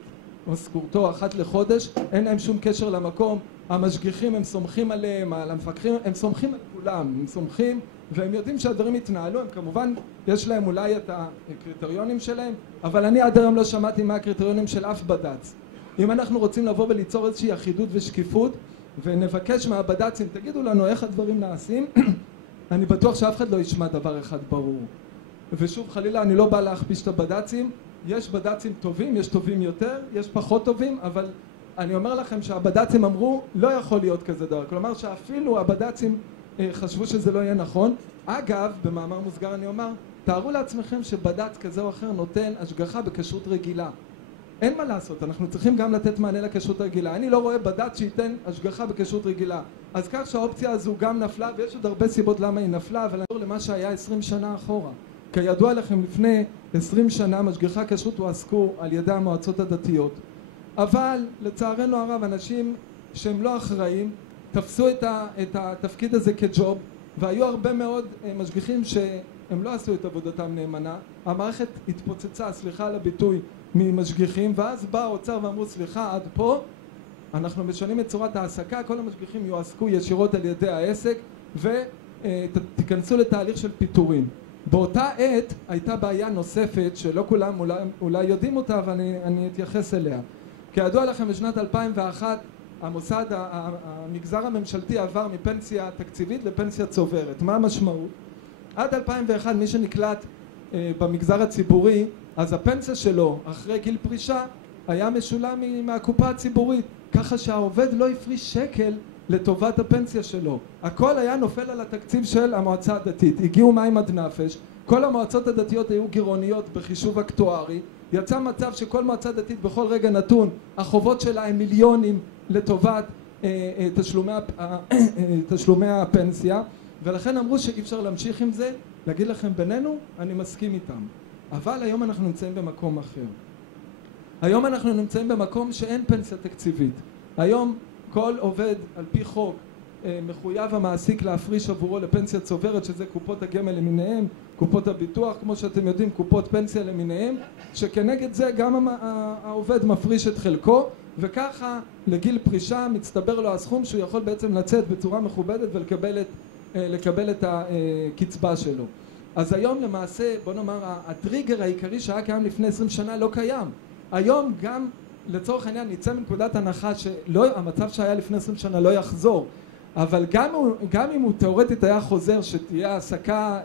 משכורתו אחת לחודש, אין להם שום קשר למקום, המשגיחים הם סומכים עליהם, על המפקחים, הם סומכים על כולם, הם סומכים והם יודעים שהדברים יתנהלו, הם כמובן יש להם אולי את הקריטריונים שלהם, אבל אני עד היום לא שמעתי מה הקריטריונים של אף בד"ץ. אם אנחנו רוצים לבוא וליצור איזושהי אחידות ושקיפות ונבקש מהבד"צים, תגידו לנו איך הדברים נעשים, אני בטוח שאף אחד לא ישמע דבר אחד ברור. ושוב חלילה אני לא בא להכפיש את הבד"צים, יש בד"צים טובים, יש טובים יותר, יש פחות טובים, אבל אני אומר לכם שהבד"צים אמרו לא יכול להיות כזה דבר, כלומר שאפילו הבד"צים חשבו שזה לא יהיה נכון. אגב, במאמר מוסגר אני אומר, תארו לעצמכם שבד"ץ כזה או אחר נותן השגחה בכשרות רגילה. אין מה לעשות, אנחנו צריכים גם לתת מענה לכשרות רגילה. אני לא רואה בדת שייתן השגחה בכשרות רגילה. אז כך שהאופציה הזו גם נפלה, ויש עוד הרבה סיבות למה היא נפלה, אבל אני אומר למה שהיה 20 שנה אחורה. כידוע לכם, לפני 20 שנה משגיחי הכשרות הועסקו על ידי המועצות הדתיות. אבל לצערנו הרב, אנשים שהם לא אחראים, תפסו את התפקיד הזה כג'וב, והיו הרבה מאוד משגיחים שהם לא עשו את עבודתם נאמנה. המערכת התפוצצה, סליחה על הביטוי, ממשגיחים, ואז בא האוצר ואמרו סליחה, עד פה אנחנו משנים את צורת העסקה, כל המשגיחים יועסקו ישירות על ידי העסק ותיכנסו לתהליך של פיטורים. באותה עת הייתה בעיה נוספת שלא כולם אולי יודעים אותה, אבל אני אתייחס אליה. כידוע לכם, בשנת 2001 המגזר הממשלתי עבר מפנסיה תקציבית לפנסיה צוברת. מה המשמעות? עד 2001 מי שנקלט במגזר הציבורי, אז הפנסיה שלו אחרי גיל פרישה היה משולם מהקופה הציבורית, ככה שהעובד לא הפריש שקל לטובת הפנסיה שלו. הכל היה נופל על התקציב של המועצה הדתית. הגיעו מים עד נפש, כל המועצות הדתיות היו גירעוניות בחישוב אקטוארי, יצא מצב שכל מועצה דתית בכל רגע נתון החובות שלה הם מיליונים לטובת תשלומי הפנסיה, ולכן אמרו שאי אפשר להמשיך עם זה. להגיד לכם בינינו, אני מסכים איתם, אבל היום אנחנו נמצאים במקום אחר. היום אנחנו נמצאים במקום שאין פנסיה תקציבית. היום כל עובד על פי חוק מחויב המעסיק להפריש עבורו לפנסיה צוברת, שזה קופות הגמל למיניהם, קופות הביטוח, כמו שאתם יודעים, קופות פנסיה למיניהם, שכנגד זה גם העובד מפריש את חלקו, וככה לגיל פרישה מצטבר לו הסכום שהוא יכול בעצם לצאת בצורה מכובדת ולקבל את הקצבה שלו. אז היום למעשה, בוא נאמר, הטריגר העיקרי שהיה קיים לפני 20 שנה לא קיים. היום גם לצורך העניין נצא מנקודת הנחה שהמצב שהיה לפני 20 שנה לא יחזור, אבל גם אם הוא תיאורטית היה חוזר שתהיה העסקה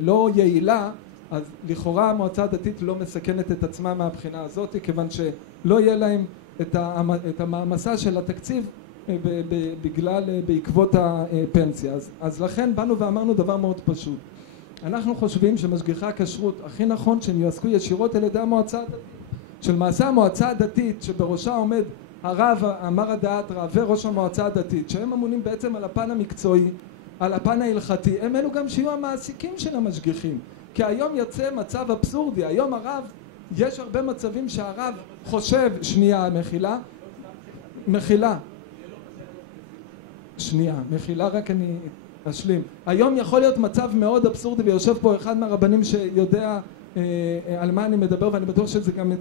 לא יעילה, אז לכאורה המועצה הדתית לא מסכנת את עצמה מהבחינה הזאת, כיוון שלא יהיה להם את המעמסה של התקציב בעקבות הפנסיה. אז לכן באנו ואמרנו דבר מאוד פשוט. אנחנו חושבים שמשגיחי הכשרות הכי נכון שהם יועסקו ישירות על ידי המועצה הדתית. שלמעשה המועצה הדתית שבראשה עומד הרב אמר הדאתרא וראש המועצה הדתית, שהם אמונים בעצם על הפן המקצועי, על הפן ההלכתי, הם אלו גם שיהיו המעסיקים של המשגיחים. כי היום יוצא מצב אבסורדי. היום הרב, יש הרבה מצבים שהרב חושב, שנייה, מחילה, רק אני אשלים. היום יכול להיות מצב מאוד אבסורדי, ויושב פה אחד מהרבנים שיודע על מה אני מדבר, ואני בטוח שזה גם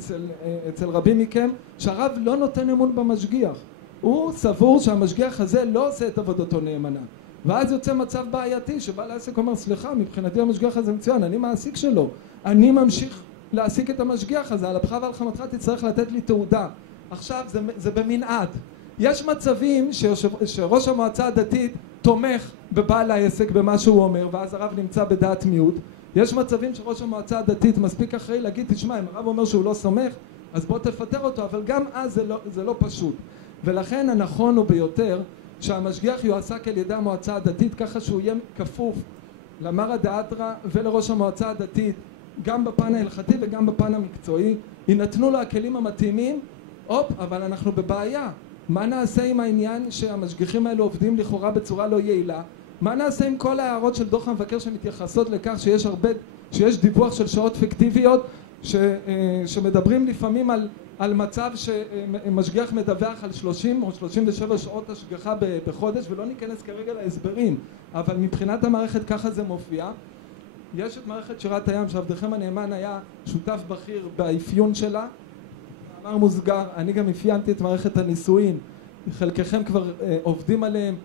אצל רבים מכם, שהרב לא נותן אמון במשגיח. הוא סבור שהמשגיח הזה לא עושה את עבודתו נאמנה, ואז יוצא מצב בעייתי שבא לעסק אומר סליחה, מבחינתי המשגיח הזה מצוין, אני מעסיק שלו, אני ממשיך להעסיק את המשגיח הזה, על אפך ועל חמתך תצטרך לתת לי תעודה. עכשיו זה במנעד. יש מצבים שראש המועצה הדתית תומך בבעל העסק במה שהוא אומר, ואז הרב נמצא בדעת מיעוט. יש מצבים שראש המועצה הדתית מספיק אחראי להגיד, תשמע, אם הרב אומר שהוא לא סומך, אז בוא תפטר אותו, אבל גם אז זה לא פשוט. ולכן הנכון הוא ביותר שהמשגיח יועסק על ידי המועצה הדתית, ככה שהוא יהיה כפוף למרא דאתרא ולראש המועצה הדתית, גם בפן ההלכתי וגם בפן המקצועי. יינתנו לו הכלים המתאימים. אבל אנחנו בבעיה. מה נעשה עם העניין שהמשגיחים האלו עובדים לכאורה בצורה לא יעילה? מה נעשה עם כל ההערות של דוח המבקר שמתייחסות לכך שיש דיווח של שעות פיקטיביות, שמדברים לפעמים על מצב שמשגיח מדווח על 30 או 37 שעות השגחה בחודש, ולא ניכנס כרגע להסברים, אבל מבחינת המערכת ככה זה מופיע. יש את מערכת שירת הים שעבדכם הנאמן היה שותף בכיר באפיון שלה. מאמר מוסגר, אני גם אפיינתי את מערכת הנישואין, חלקכם כבר עובדים עליהם,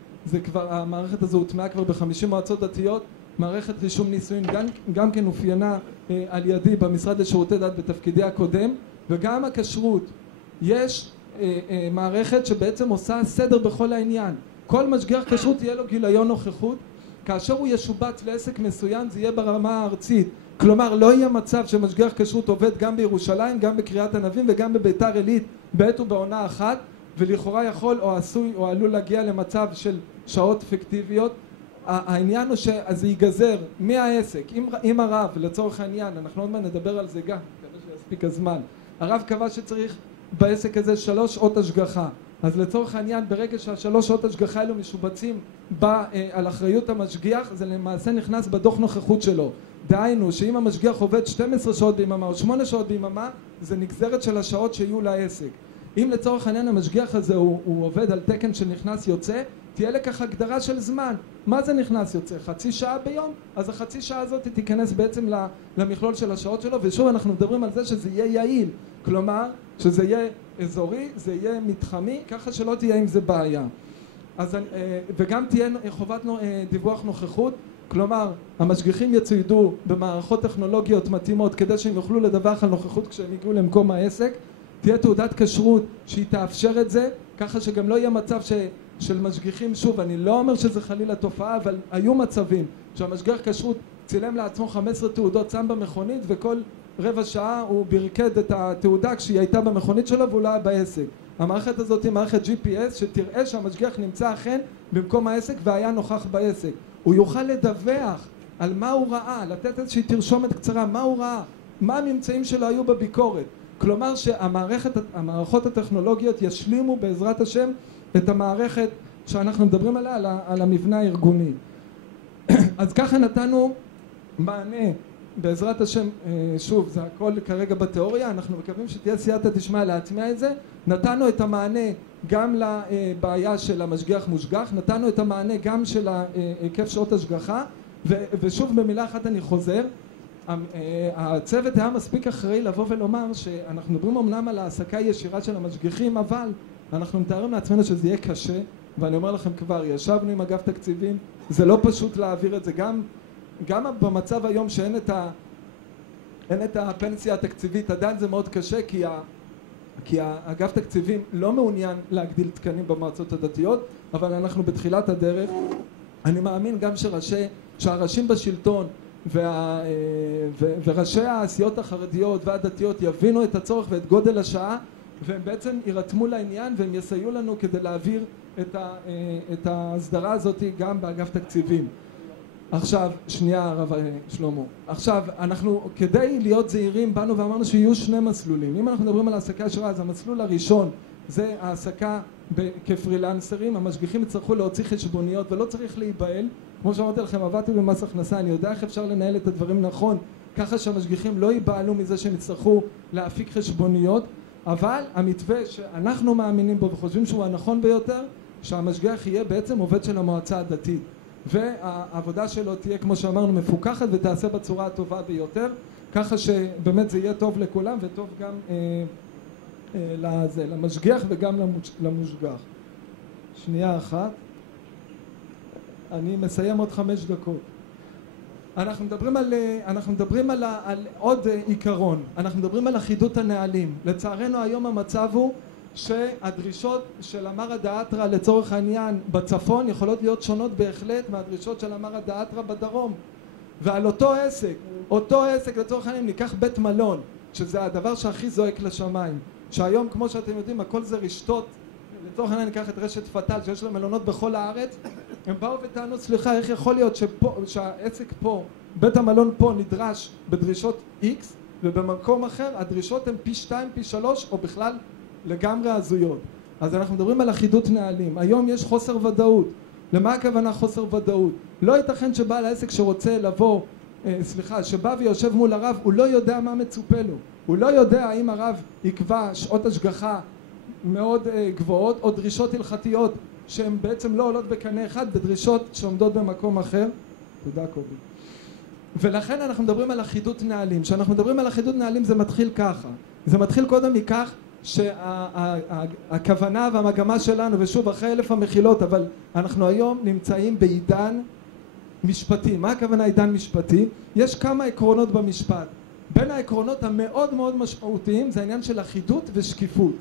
המערכת הזו הוטמעה כבר ב50 מועצות דתיות. מערכת רישום נישואין גם כן אופיינה על ידי במשרד לשירותי דת בתפקידי הקודם. וגם הכשרות, יש מערכת שבעצם עושה סדר בכל העניין. כל משגיח כשרות יהיה לו גיליון נוכחות, כאשר הוא ישובץ לעסק מסוים זה יהיה ברמה הארצית. כלומר לא יהיה מצב שמשגיח כשרות עובד גם בירושלים, גם בקריית ענבים וגם בביתר עילית בעת ובעונה אחת, ולכאורה יכול או עשוי או עלול להגיע למצב של שעות פיקטיביות. העניין הוא שזה ייגזר מהעסק. אם הרב, לצורך העניין, אנחנו עוד מעט נדבר על זה גם, כדי שיספיק הזמן, הרב קבע שצריך בעסק הזה 3 שעות השגחה. אז לצורך העניין, ברגע שה3 שעות השגחה האלו משובצים על אחריות המשגיח, זה למעשה נכנס בדוח נוכחות שלו. דהיינו, שאם המשגיח עובד 12 שעות ביממה או 8 שעות ביממה, זה נגזרת של השעות שיהיו לעסק. אם לצורך העניין המשגיח הזה הוא עובד על תקן של נכנס יוצא, תהיה לכך הגדרה של זמן. מה זה נכנס יוצא? חצי שעה ביום? אז החצי שעה הזאת תיכנס בעצם למכלול של השעות שלו, ושוב אנחנו מדברים על זה שזה יהיה יעיל. כלומר, שזה יהיה אזורי, זה יהיה מתחמי, ככה שלא תהיה עם זה בעיה. אז, וגם תהיה חובת דיווח נוכחות, כלומר, המשגיחים יצוידו במערכות טכנולוגיות מתאימות כדי שהם יוכלו לדווח על נוכחות כשהם יגיעו למקום העסק. תהיה תעודת כשרות שהיא תאפשר את זה, ככה שגם לא יהיה מצב של משגיחים, שוב, אני לא אומר שזה חלילה תופעה, אבל היו מצבים שהמשגיח כשרות צילם לעצמו 15 תעודות, שם במכונית, וכל רבע שעה הוא ברקד את התעודה כשהיא הייתה במכונית שלו והוא לא היה בעסק. המערכת הזאת היא מערכת GPS שתראה שהמשגיח נמצא אכן במקום העסק והיה נוכח בעסק. הוא יוכל לדווח על מה הוא ראה, לתת איזושהי תרשומת קצרה, מה הוא ראה, מה הממצאים שלו היו בביקורת. כלומר שהמערכות הטכנולוגיות ישלימו בעזרת השם את המערכת שאנחנו מדברים עליה, על המבנה הארגוני. אז ככה נתנו מענה בעזרת השם, שוב, זה הכל כרגע בתיאוריה, אנחנו מקווים שתהיה סייעתא דשמיא להטמיע את זה. נתנו את המענה גם לבעיה של המשגיח מושגח, נתנו את המענה גם של היקף שעות השגחה, ושוב במילה אחת אני חוזר, הצוות היה מספיק אחראי לבוא ולומר שאנחנו מדברים אמנם על העסקה ישירה של המשגיחים, אבל אנחנו מתארים לעצמנו שזה יהיה קשה, ואני אומר לכם כבר, ישבנו עם אגף תקציבים, זה לא פשוט להעביר את זה, גם במצב היום שאין את הפנסיה התקציבית, עדיין זה מאוד קשה, כי האגף תקציבים לא מעוניין להגדיל תקנים במועצות הדתיות, אבל אנחנו בתחילת הדרך. אני מאמין גם שהראשים בשלטון וראשי העשיות החרדיות והדתיות יבינו את הצורך ואת גודל השעה, והם בעצם יירתמו לעניין והם יסייעו לנו כדי להעביר את ההסדרה הזאת גם באגף תקציבים. עכשיו, שנייה הרב שלמה, עכשיו אנחנו כדי להיות זהירים באנו ואמרנו שיהיו 2 מסלולים. אם אנחנו מדברים על העסקה ישירה, אז המסלול הראשון זה העסקה כפרילנסרים, המשגיחים יצטרכו להוציא חשבוניות ולא צריך להיבהל. כמו שאמרתי לכם, עבדתי במס הכנסה, אני יודע איך אפשר לנהל את הדברים נכון, ככה שהמשגיחים לא ייבהלו מזה שהם יצטרכו להפיק חשבוניות, אבל המתווה שאנחנו מאמינים בו וחושבים שהוא הנכון ביותר, שהמשגיח יהיה בעצם עובד של המועצה הדתית, והעבודה שלו תהיה כמו שאמרנו מפוקחת ותעשה בצורה הטובה ביותר, ככה שבאמת זה יהיה טוב לכולם וטוב גם למשגיח וגם למושגח. שנייה אחת, אני מסיים עוד 5 דקות. אנחנו מדברים על עוד עיקרון, אנחנו מדברים על אחידות הנהלים. לצערנו היום המצב הוא שהדרישות של אמרא דאתרא לצורך העניין בצפון יכולות להיות שונות בהחלט מהדרישות של אמרא דאתרא בדרום. ועל אותו עסק לצורך העניין ניקח בית מלון, שזה הדבר שהכי זועק לשמיים, שהיום כמו שאתם יודעים הכל זה רשתות. לצורך העניין ניקח את רשת פתל שיש לה מלונות בכל הארץ, הם באו וטענו סליחה, איך יכול להיות שהעסק פה, בית המלון פה נדרש בדרישות X ובמקום אחר הדרישות הן פי 2, פי 3 או בכלל לגמרי הזויות. אז אנחנו מדברים על אחידות נהלים. היום יש חוסר ודאות. למה הכוונה חוסר ודאות? לא ייתכן שבעל העסק שרוצה לבוא, שבא ויושב מול הרב, הוא לא יודע מה מצופה לו. הוא לא יודע האם הרב יקבע שעות השגחה מאוד גבוהות או דרישות הלכתיות שהן בעצם לא עולות בקנה אחד בדרישות שעומדות במקום אחר. תודה קובי. ולכן אנחנו מדברים על אחידות נהלים. כשאנחנו מדברים על אחידות נהלים זה מתחיל ככה. זה מתחיל קודם מכך שהכוונה והמגמה שלנו, ושוב אחרי 1000 המחילות, אבל אנחנו היום נמצאים בעידן משפטי. מה הכוונה עידן משפטי? יש כמה עקרונות במשפט. בין העקרונות המאוד מאוד משמעותיים זה העניין של אחידות ושקיפות.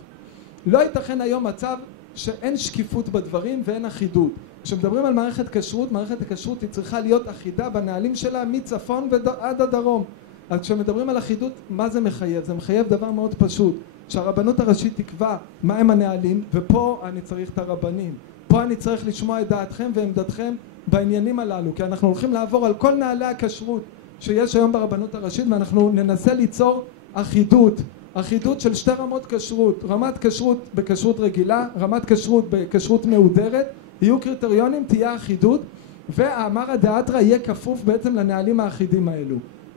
לא ייתכן היום מצב שאין שקיפות בדברים ואין אחידות. כשמדברים על מערכת כשרות, מערכת הכשרות היא צריכה להיות אחידה בנהלים שלה מצפון עד הדרום. אז כשמדברים על אחידות, מה זה מחייב? זה מחייב דבר מאוד פשוט, שהרבנות הראשית תקבע מהם הנהלים, ופה אני צריך את הרבנים. פה אני צריך לשמוע את דעתכם ועמדתכם בעניינים הללו, כי אנחנו הולכים לעבור על כל נהלי הכשרות שיש היום ברבנות הראשית, ואנחנו ננסה ליצור אחידות. אחידות של שתי רמות כשרות, רמת כשרות בכשרות רגילה, רמת כשרות בכשרות מהודרת, יהיו קריטריונים, תהיה אחידות, והאמרא דאתרא יהיה כפוף בעצם לנהלים האחידים האלו.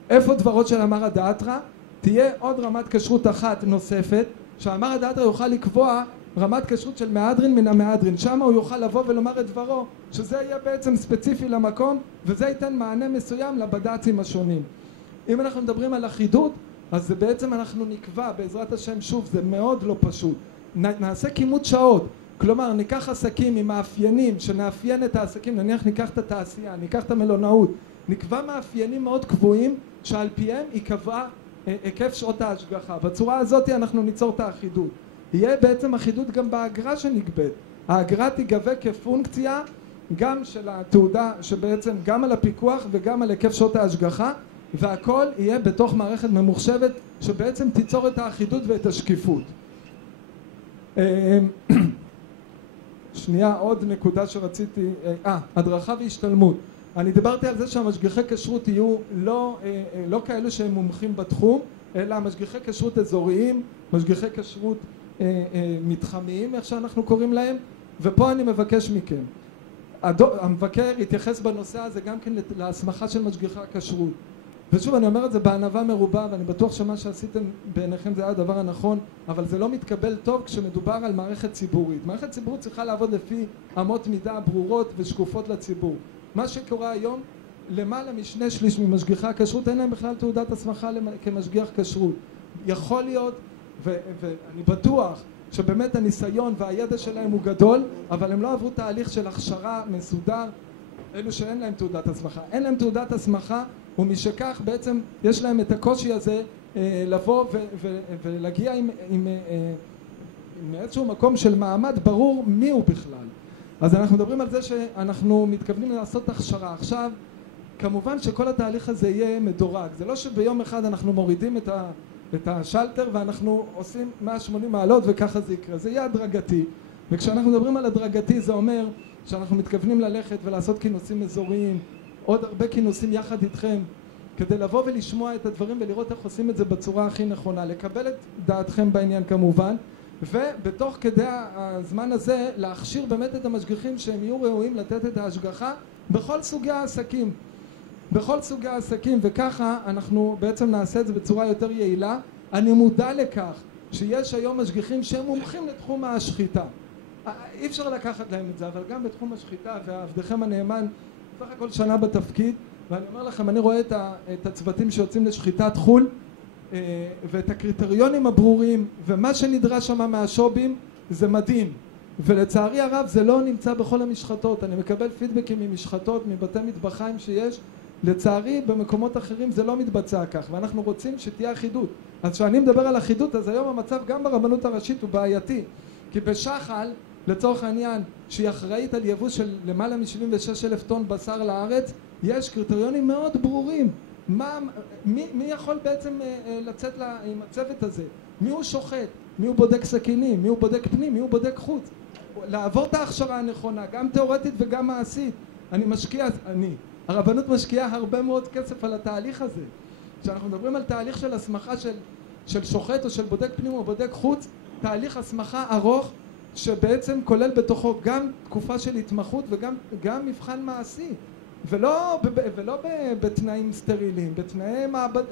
איפה דברות של אמרא דאתרא? תהיה עוד רמת כשרות אחת נוספת, שהאמרא דאתרא יוכל לקבוע רמת כשרות של מהדרין מן המהדרין, שם הוא יוכל לבוא ולומר את דברו, שזה יהיה בעצם ספציפי למקום, וזה ייתן מענה מסוים לבד"צים השונים. אם אנחנו מדברים על אחידות, אז זה בעצם אנחנו נקבע בעזרת השם, שוב זה מאוד לא פשוט, נעשה כימות שעות, כלומר ניקח עסקים עם מאפיינים שנאפיין את העסקים, נניח ניקח את התעשייה, ניקח את המלונאות, נקבע מאפיינים מאוד קבועים שעל פיהם יקבע היקף שעות ההשגחה. בצורה הזאת אנחנו ניצור את האחידות. יהיה בעצם אחידות גם באגרה שנגבית, האגרה תיגבה כפונקציה גם של התעודה שבעצם גם על הפיקוח וגם על היקף שעות ההשגחה, והכל יהיה בתוך מערכת ממוחשבת שבעצם תיצור את האחידות ואת השקיפות. שנייה, עוד נקודה שרציתי, הדרכה והשתלמות. אני דיברתי על זה שהמשגיחי כשרות יהיו לא כאלו שהם מומחים בתחום, אלא משגיחי כשרות אזוריים, משגיחי כשרות מתחמיים, איך שאנחנו קוראים להם, ופה אני מבקש מכם. המבקר יתייחס בנושא הזה גם כן להסמכה של משגיחי הכשרות. ושוב אני אומר את זה בענווה מרובה, ואני בטוח שמה שעשיתם בעיניכם זה היה הדבר הנכון, אבל זה לא מתקבל טוב כשמדובר על מערכת ציבורית. מערכת ציבורית צריכה לעבוד לפי אמות מידה ברורות ושקופות לציבור. מה שקורה היום, למעלה משני שליש ממשגיחי הכשרות אין להם בכלל תעודת הסמכה כמשגיח כשרות. יכול להיות, ואני בטוח שבאמת הניסיון והידע שלהם הוא גדול, אבל הם לא עברו תהליך של הכשרה מסודר. אלו שאין להם תעודת הסמכה, אין להם תעודת הסמכה, ומשכך בעצם יש להם את הקושי הזה לבוא ולהגיע עם איזשהו מקום של מעמד ברור מי הוא בכלל. אז אנחנו מדברים על זה שאנחנו מתכוונים לעשות הכשרה. עכשיו כמובן שכל התהליך הזה יהיה מדורג, זה לא שביום אחד אנחנו מורידים את השלטר ואנחנו עושים 180 מעלות וככה זה יקרה, זה יהיה הדרגתי. וכשאנחנו מדברים על הדרגתי זה אומר שאנחנו מתכוונים ללכת ולעשות כינוסים אזוריים, עוד הרבה כינוסים יחד איתכם, כדי לבוא ולשמוע את הדברים ולראות איך עושים את זה בצורה הכי נכונה, לקבל את דעתכם בעניין כמובן, ובתוך כדי הזמן הזה להכשיר באמת את המשגיחים שהם יהיו ראויים לתת את ההשגחה בכל סוגי העסקים, בכל סוגי העסקים, וככה אנחנו בעצם נעשה את זה בצורה יותר יעילה. אני מודע לכך שיש היום משגיחים שהם מומחים לתחום השחיטה, אי אפשר לקחת להם את זה, אבל גם בתחום השחיטה, ועבדכם הנאמן סך הכל שנה בתפקיד, ואני אומר לכם, אני רואה את הצוותים שיוצאים לשחיטת חול, ואת הקריטריונים הברורים, ומה שנדרש שם מהשובים זה מדהים, ולצערי הרב זה לא נמצא בכל המשחטות. אני מקבל פידבקים ממשחטות, מבתי מטבחיים שיש, לצערי במקומות אחרים זה לא מתבצע כך, ואנחנו רוצים שתהיה אחידות. אז כשאני מדבר על אחידות, אז היום המצב גם ברבנות הראשית הוא בעייתי, כי בשחל לצורך העניין שהיא אחראית על יבוא של למעלה מ-76,000 טון בשר לארץ, יש קריטריונים מאוד ברורים. מי יכול בעצם לצאת עם הצוות הזה? מי הוא שוחט? מי הוא בודק סכינים? מי הוא בודק פנים? מי הוא בודק חוץ? לעבור את ההכשרה הנכונה, גם תיאורטית וגם מעשית. הרבנות משקיעה הרבה מאוד כסף על התהליך הזה. כשאנחנו מדברים על תהליך של הסמכה של שוחט או של בודק פנים או בודק חוץ, תהליך הסמכה ארוך שבעצם כולל בתוכו גם תקופה של התמחות וגם מבחן מעשי, ולא בתנאים סטריליים,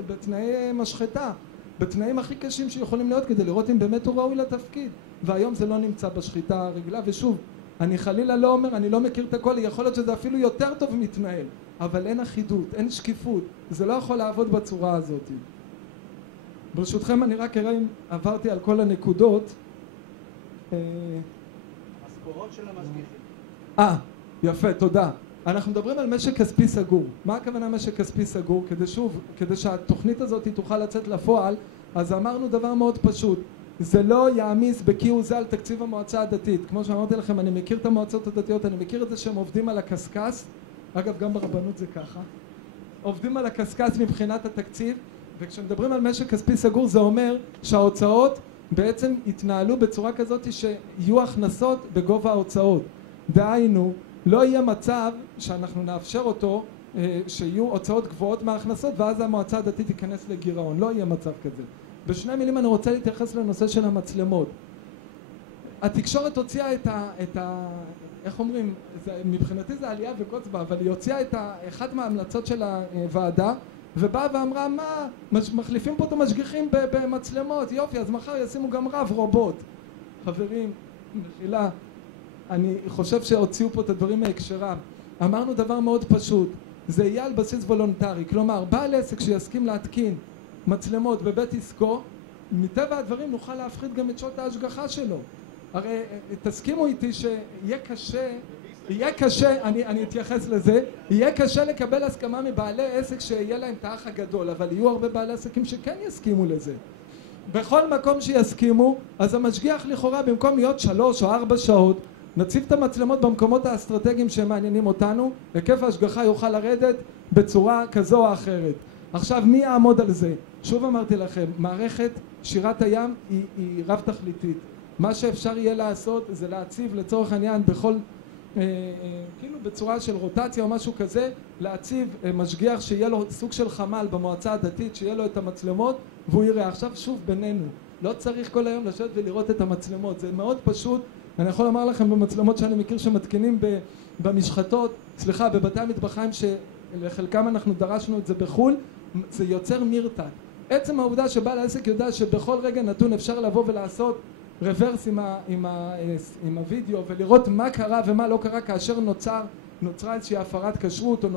בתנאי משחטה, בתנאים הכי קשים שיכולים להיות כדי לראות אם באמת הוא ראוי לתפקיד. והיום זה לא נמצא בשחיטה הרגילה, ושוב, אני חלילה לא אומר, אני לא מכיר את הכל, יכול להיות שזה אפילו יותר טוב מתנהל, אבל אין אחידות, אין שקיפות, זה לא יכול לעבוד בצורה הזאת. ברשותכם אני רק אראה אם עברתי על כל הנקודות. המשכורות של המשגיחים. יפה, תודה. אנחנו מדברים על משק כספי סגור. מה הכוונה משק כספי סגור? כדי שהתוכנית הזאת תוכל לצאת לפועל, אז אמרנו דבר מאוד פשוט, זה לא יעמיס בכיהו זה על תקציב המועצה הדתית. כמו שאמרתי לכם, אני מכיר את המועצות הדתיות, אני מכיר את זה שהם עובדים על הקסקס, אגב גם ברבנות זה ככה, עובדים על הקסקס מבחינת התקציב, וכשמדברים על משק כספי סגור זה אומר שההוצאות בעצם יתנהלו בצורה כזאת שיהיו הכנסות בגובה ההוצאות. דהיינו, לא יהיה מצב שאנחנו נאפשר אותו שיהיו הוצאות גבוהות מההכנסות ואז המועצה הדתית תיכנס לגירעון, לא יהיה מצב כזה. בשני מילים אני רוצה להתייחס לנושא של המצלמות. התקשורת הוציאה איך אומרים, מבחינתי זה עלייה וקוץ בה, אבל היא הוציאה אחת מההמלצות של הוועדה, ובאה ואמרה, מה, מחליפים פה את המשגיחים במצלמות, יופי, אז מחר ישימו גם רב רובוט. חברים, מחילה, אני חושב שהוציאו פה את הדברים מהקשרם. אמרנו דבר מאוד פשוט, זה יהיה על בסיס וולונטרי, כלומר, בעל עסק שיסכים להתקין מצלמות בבית עסקו, מטבע הדברים נוכל להפחית גם את שעות ההשגחה שלו. הרי תסכימו איתי יהיה קשה, אני אתייחס לזה, יהיה קשה לקבל הסכמה מבעלי עסק שיהיה להם את האח הגדול, אבל יהיו הרבה בעלי עסקים שכן יסכימו לזה. בכל מקום שיסכימו, אז המשגיח לכאורה במקום להיות 3 או 4 שעות, נציב את המצלמות במקומות האסטרטגיים שמעניינים אותנו, היקף ההשגחה יוכל לרדת בצורה כזו או אחרת. עכשיו מי יעמוד על זה? שוב אמרתי לכם, מערכת שירת הים היא רב תכליתית. מה שאפשר יהיה לעשות זה להציב לצורך העניין בכל כאילו בצורה של רוטציה או משהו כזה, להציב משגיח שיהיה לו סוג של חמ"ל במועצה הדתית, שיהיה לו את המצלמות והוא יראה. עכשיו שוב בינינו, לא צריך כל היום לשבת ולראות את המצלמות, זה מאוד פשוט. אני יכול לומר לכם במצלמות שאני מכיר שמתקינים במשחטות, בבתי המטבחיים שלחלקם אנחנו דרשנו את זה בחול, זה יוצר מרתק. עצם העובדה שבעל העסק יודע שבכל רגע נתון אפשר לבוא ולעשות רוורס עם הוידאו ולראות מה קרה ומה לא קרה כאשר נוצרה איזושהי הפרת כשרות או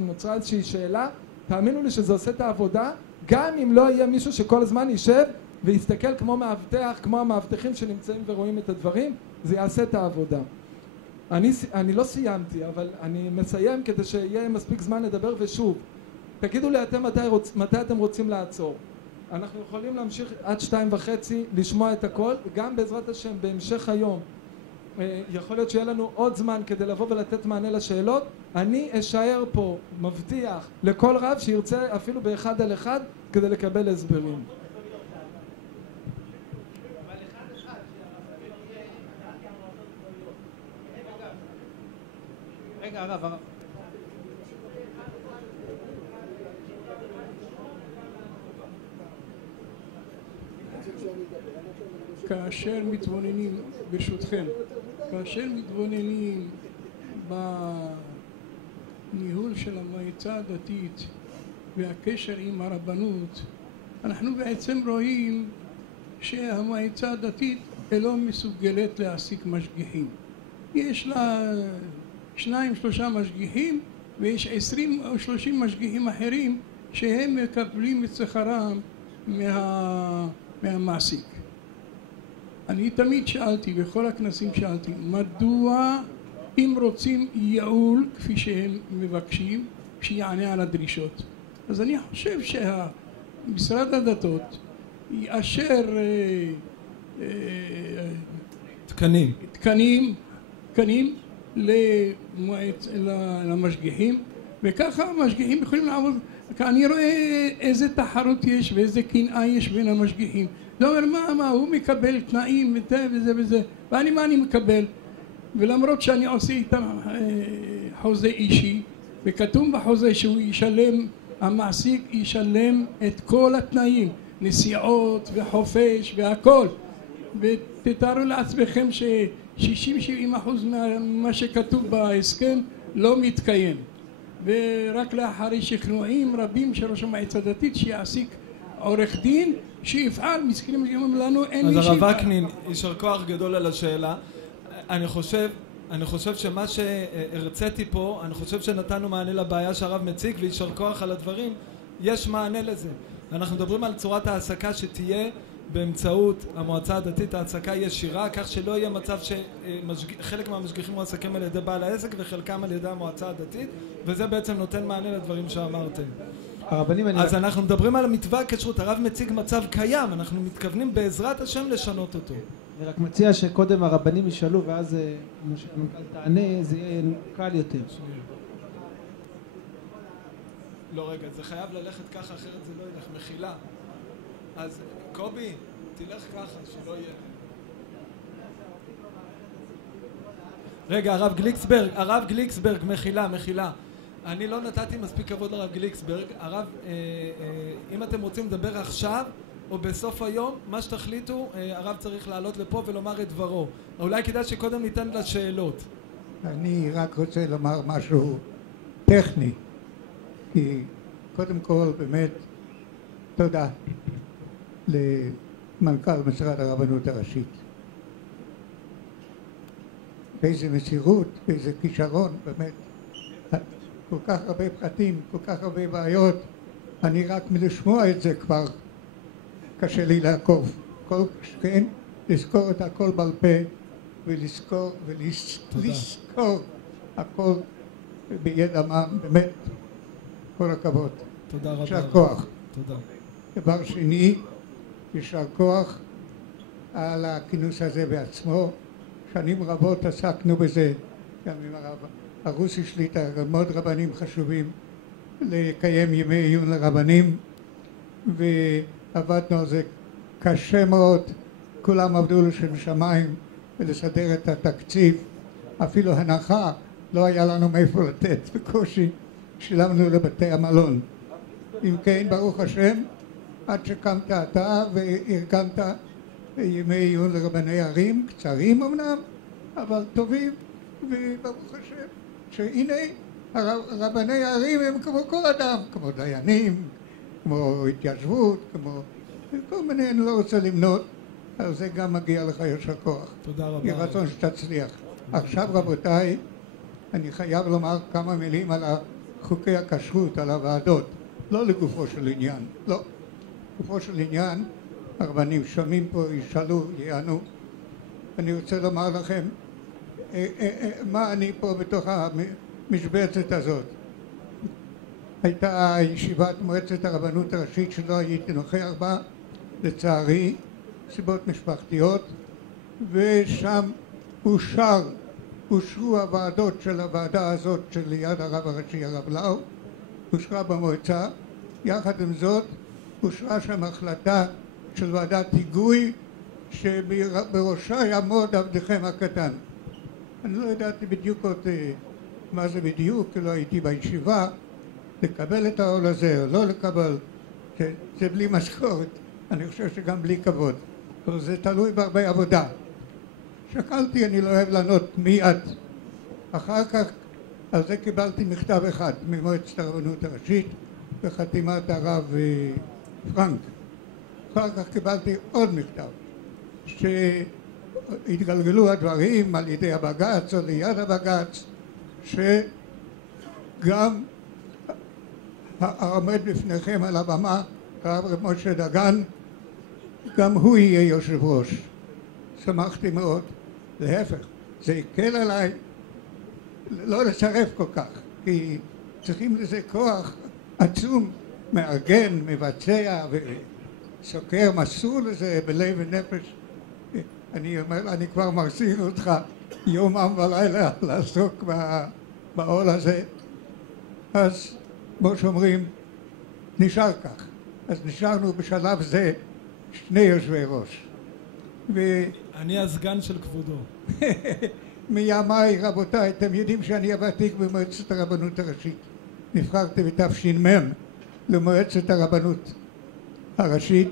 נוצרה איזושהי שאלה, תאמינו לי שזה עושה את העבודה, גם אם לא יהיה מישהו שכל הזמן יישב ויסתכל כמו מאבטח, כמו המאבטחים שנמצאים ורואים את הדברים, זה יעשה את העבודה. אני לא סיימתי, אבל אני מסיים כדי שיהיה מספיק זמן לדבר. ושוב, תגידו לי אתם מתי אתם רוצים לעצור. אנחנו יכולים להמשיך עד 2:30 לשמוע את הכל, גם בעזרת השם בהמשך היום יכול להיות שיהיה לנו עוד זמן כדי לבוא ולתת מענה לשאלות. אני אשאר פה, מבטיח לכל רב שירצה אפילו באחד על אחד כדי לקבל הסברים. רגע, הרב. כאשר מתבוננים, ברשותכם, כאשר מתבוננים בניהול של המועצה הדתית והקשר עם הרבנות, אנחנו בעצם רואים שהמועצה הדתית לא מסוגלת להעסיק משגיחים. יש לה 2-3 משגיחים ויש 20 או 30 משגיחים אחרים שהם מקבלים את שכרם מהמעסיק. אני תמיד שאלתי, בכל הכנסים שאלתי, מדוע אם רוצים ייעול כפי שהם מבקשים, שיענה על הדרישות. אז אני חושב שמשרד הדתות יאשר תקנים למשגיחים, וככה המשגיחים יכולים לעבוד. אני רואה איזה תחרות יש ואיזה קנאה יש בין המשגיחים. לא אומר מה הוא מקבל תנאים וזה וזה, ואני מה אני מקבל? ולמרות שאני עושה איתם חוזה אישי, וכתוב בחוזה שהוא ישלם, המעסיק ישלם את כל התנאים, נסיעות וחופש והכל, ותתארו לעצמכם ש60-70% ממה שכתוב בהסכם לא מתקיים, ורק לאחרי שכנועים רבים של ראש המועצה הדתית שיעסיק עורך דין שיפעל. מסכנים לנו אין מי שיפעל. אז הרב וקנין, יישר כוח גדול על השאלה. אני חושב שמה שהרציתי פה, אני חושב שנתנו מענה לבעיה שהרב מציג, ויישר כוח על הדברים. יש מענה לזה. אנחנו מדברים על צורת העסקה שתהיה באמצעות המועצה הדתית, העסקה ישירה, כך שלא יהיה מצב שחלק מהמשגיחים מועסקים על ידי בעל העסק וחלקם על ידי המועצה הדתית, וזה בעצם נותן מענה לדברים שאמרתם. אז אנחנו מדברים על המתווה הכשרות. הרב מציג מצב קיים, אנחנו מתכוונים בעזרת השם לשנות אותו. אני רק מציע שקודם הרבנים ישאלו ואז המנכ"ל תענה, זה יהיה קל יותר. לא, רגע, זה חייב ללכת ככה, אחרת זה לא ילך. מחילה. אז קובי, תלך ככה, שלא יהיה. רגע, הרב גליקסברג, מחילה. אני לא נתתי מספיק כבוד לרב גליקסברג. הרב, אם אתם רוצים לדבר עכשיו או בסוף היום, מה שתחליטו, הרב צריך לעלות לפה ולומר את דברו. אולי כדאי שקודם ניתן לשאלות. אני רק רוצה לומר משהו טכני, כי קודם כל באמת תודה למנכ"ל משרד הרבנות הראשית. באיזה מסירות, באיזה כישרון, באמת. כל כך הרבה פרטים, כל כך הרבה בעיות, אני רק מלשמוע את זה כבר קשה לי לעקוב. כל שכן, לזכור את הכל בעל פה ולזכור ולזכור הכל בידע מה, באמת, כל הכבוד. תודה רבה. יישר כוח. תודה. דבר שני, יישר כוח על הכינוס הזה בעצמו. שנים רבות עסקנו בזה, גם עם הרב הרוסי שליטה, מאוד רבנים חשובים, לקיים ימי עיון לרבנים, ועבדנו על זה קשה מאוד, כולם עבדו לשם שמיים ולסדר את התקציב, אפילו הנחה לא היה לנו מאיפה לתת, בקושי שילמנו לבתי המלון. אם כן, ברוך השם, עד שקמת אתה וארגנת ימי עיון לרבני ערים, קצרים אמנם, אבל טובים, וברוך השם, שהנה רבני הערים הם כמו כל אדם, כמו דיינים, כמו התיישבות, כמו כל מיני, אני לא רוצה למנות, אז זה גם מגיע לך יישר כוח. תודה רבה. יהיה רצון שתצליח. עכשיו רבותיי, אני חייב לומר כמה מילים על חוקי הכשרות, על הוועדות, לא לגופו של עניין, לא. לגופו של עניין, הרבנים שומעים פה, ישאלו, יענו. אני רוצה לומר לכם, מה אני פה בתוך המשבצת הזאת. הייתה ישיבת מועצת הרבנות הראשית שלא הייתי נוכח בה, לצערי, סיבות משפחתיות, ושם אושרו הוועדות של הוועדה הזאת של ליד הרב הראשי הרב לאו, אושרה במועצה. יחד עם זאת אושרה שם החלטה של ועדת היגוי שבראשה יעמוד עבדכם הקטן. אני לא ידעתי בדיוק עוד מה זה בדיוק, כי לא הייתי בישיבה, לקבל את העול הזה או לא לקבל, זה בלי משכורת, אני חושב שגם בלי כבוד, אבל זה תלוי בהרבה עבודה. שקלתי, אני לא אוהב לענות מיד. אחר כך על זה קיבלתי מכתב אחד ממועצת הרבנות הראשית בחתימת הרב פרנק. אחר כך קיבלתי עוד מכתב שהתגלגלו הדברים על ידי הבג"ץ או ליד הבג"ץ, שגם העומד בפניכם על הבמה, הרב משה דגן, גם הוא יהיה יושב ראש. שמחתי מאוד, להפך, זה הקל עליי לא לצרף כל כך, כי צריכים לזה כוח עצום, מארגן, מבצע וסוקר, מסור לזה בלב ונפש. אני אומר, אני כבר מחזיר אותך יומם ולילה לעסוק בעול הזה. אז כמו שאומרים, נשאר כך. אז נשארנו בשלב זה שני יושבי ראש. אני הסגן של כבודו. מימיי, רבותיי, אתם יודעים שאני הוותיק במועצת הרבנות הראשית. נבחרתי בתש"מ למועצת הרבנות הראשית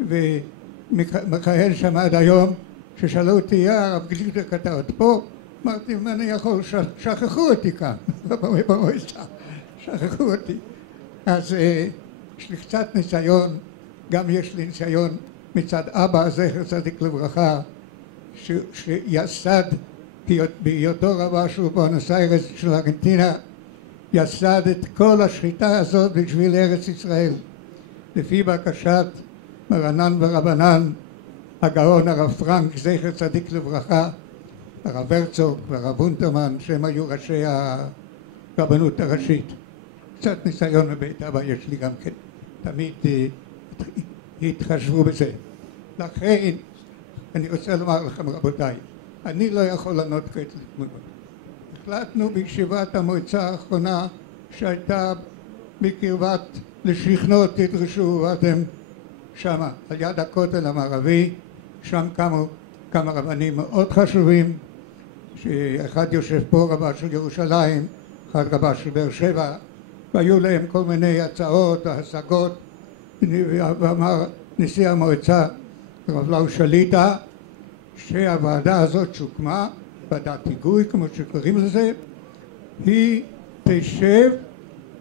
ומכהן שם עד היום. ששאלו אותי, הרב גלידק אתה עוד פה? אמרתי, אם אני יכול, שכחו אותי כאן, במועצה, שכחו אותי. אז יש לי קצת ניסיון, גם יש לי ניסיון מצד אבא, זכר צדיק לברכה, שיסד, בהיותו רבה של בואנוס איירס של ארגנטינה, יסד את כל השחיטה הזאת בשביל ארץ ישראל, לפי בקשת מרנן ורבנן, הגאון הרב פרנק, זכר צדיק לברכה, הרב הרצוג והרב אונטרמן, שהם היו ראשי הרבנות הראשית. קצת ניסיון מבית אבא יש לי גם כן, תמיד התחשבו בזה. לכן אני רוצה לומר לכם רבותיי, אני לא יכול לענות כעת לתמונות. החלטנו בישיבת המועצה האחרונה שהייתה בקרבת לשכנות, תדרשו, ואתם שמה על יד הכותל המערבי, שם קמו כמה רבנים מאוד חשובים, שאחד יושב פה, רבה של ירושלים, אחד רבה של באר שבע, והיו להם כל מיני הצעות, השגות, ואמר נשיא המועצה הרב לאו שליטא, שהוועדה הזאת שהוקמה, ועדת היגוי כמו שקוראים לזה, היא תשב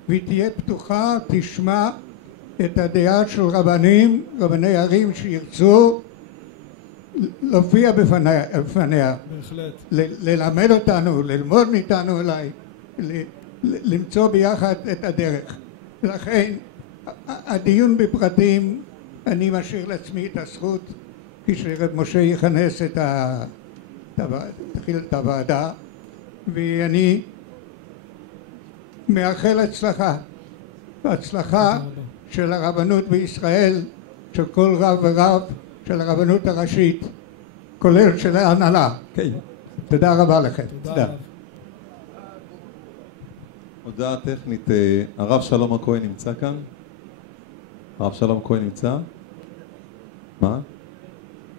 והיא תהיה פתוחה, תשמע את הדעה של רבני ערים שירצו להופיע בפניה, בהחלט. ללמד אותנו, ללמוד מאיתנו אולי, למצוא ביחד את הדרך. לכן הדיון בפרטים אני משאיר לעצמי את הזכות כשרב משה יכנס תתחיל את הוועדה, ואני מאחל הצלחה של הרבנות בישראל, של כל רב ורב, של הרבנות הראשית, כולל של ההנהלה. תודה רבה לכם. תודה. הודעה טכנית, הרב שלום הכהן נמצא כאן? הרב שלום הכהן נמצא? מה?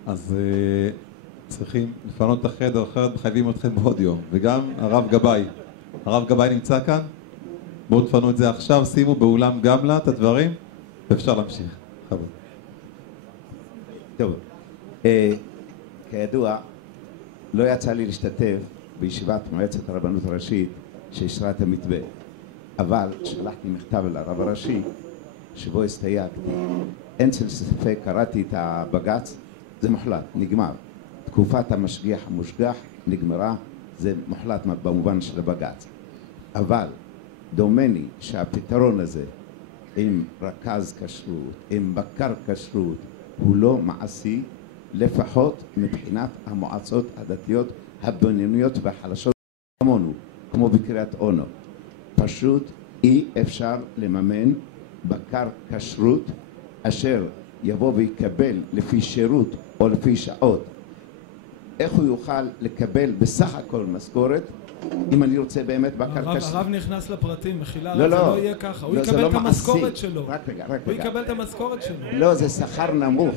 אז צריכים לפנות את החדר, אחרת מחייבים אתכם בעוד יום. וגם הרב גבאי. הרב גבאי נמצא כאן? בואו תפנו את זה עכשיו, שימו באולם גמלה את הדברים, ואפשר להמשיך. חבל. טוב, כידוע, לא יצא לי להשתתף בישיבת מועצת הרבנות הראשית שאישרה את המתווה, אבל שלחתי מכתב לרב הראשי שבו הסתייגתי. אין צל ספק, קראתי את הבג"ץ, זה מוחלט, נגמר. תקופת המשגיח המושגח נגמרה, זה מוחלט במובן של הבג"ץ. אבל דומני שהפתרון הזה עם רכז כשרות, עם בקר כשרות, הוא לא מעשי, לפחות מבחינת המועצות הדתיות הבינוניות והחלשות כמונו, כמו בקריית אונו. פשוט אי אפשר לממן בקר כשרות אשר יבוא ויקבל לפי שירות או לפי שעות. איך הוא יוכל לקבל בסך הכל משכורת אם אני רוצה באמת בקר כשרות? הרב נכנס לפרטים, מחילה, לא, זה לא יהיה ככה, הוא יקבל את המשכורת שלו. רק רגע. הוא יקבל את המשכורת שלו. לא, זה שכר נמוך.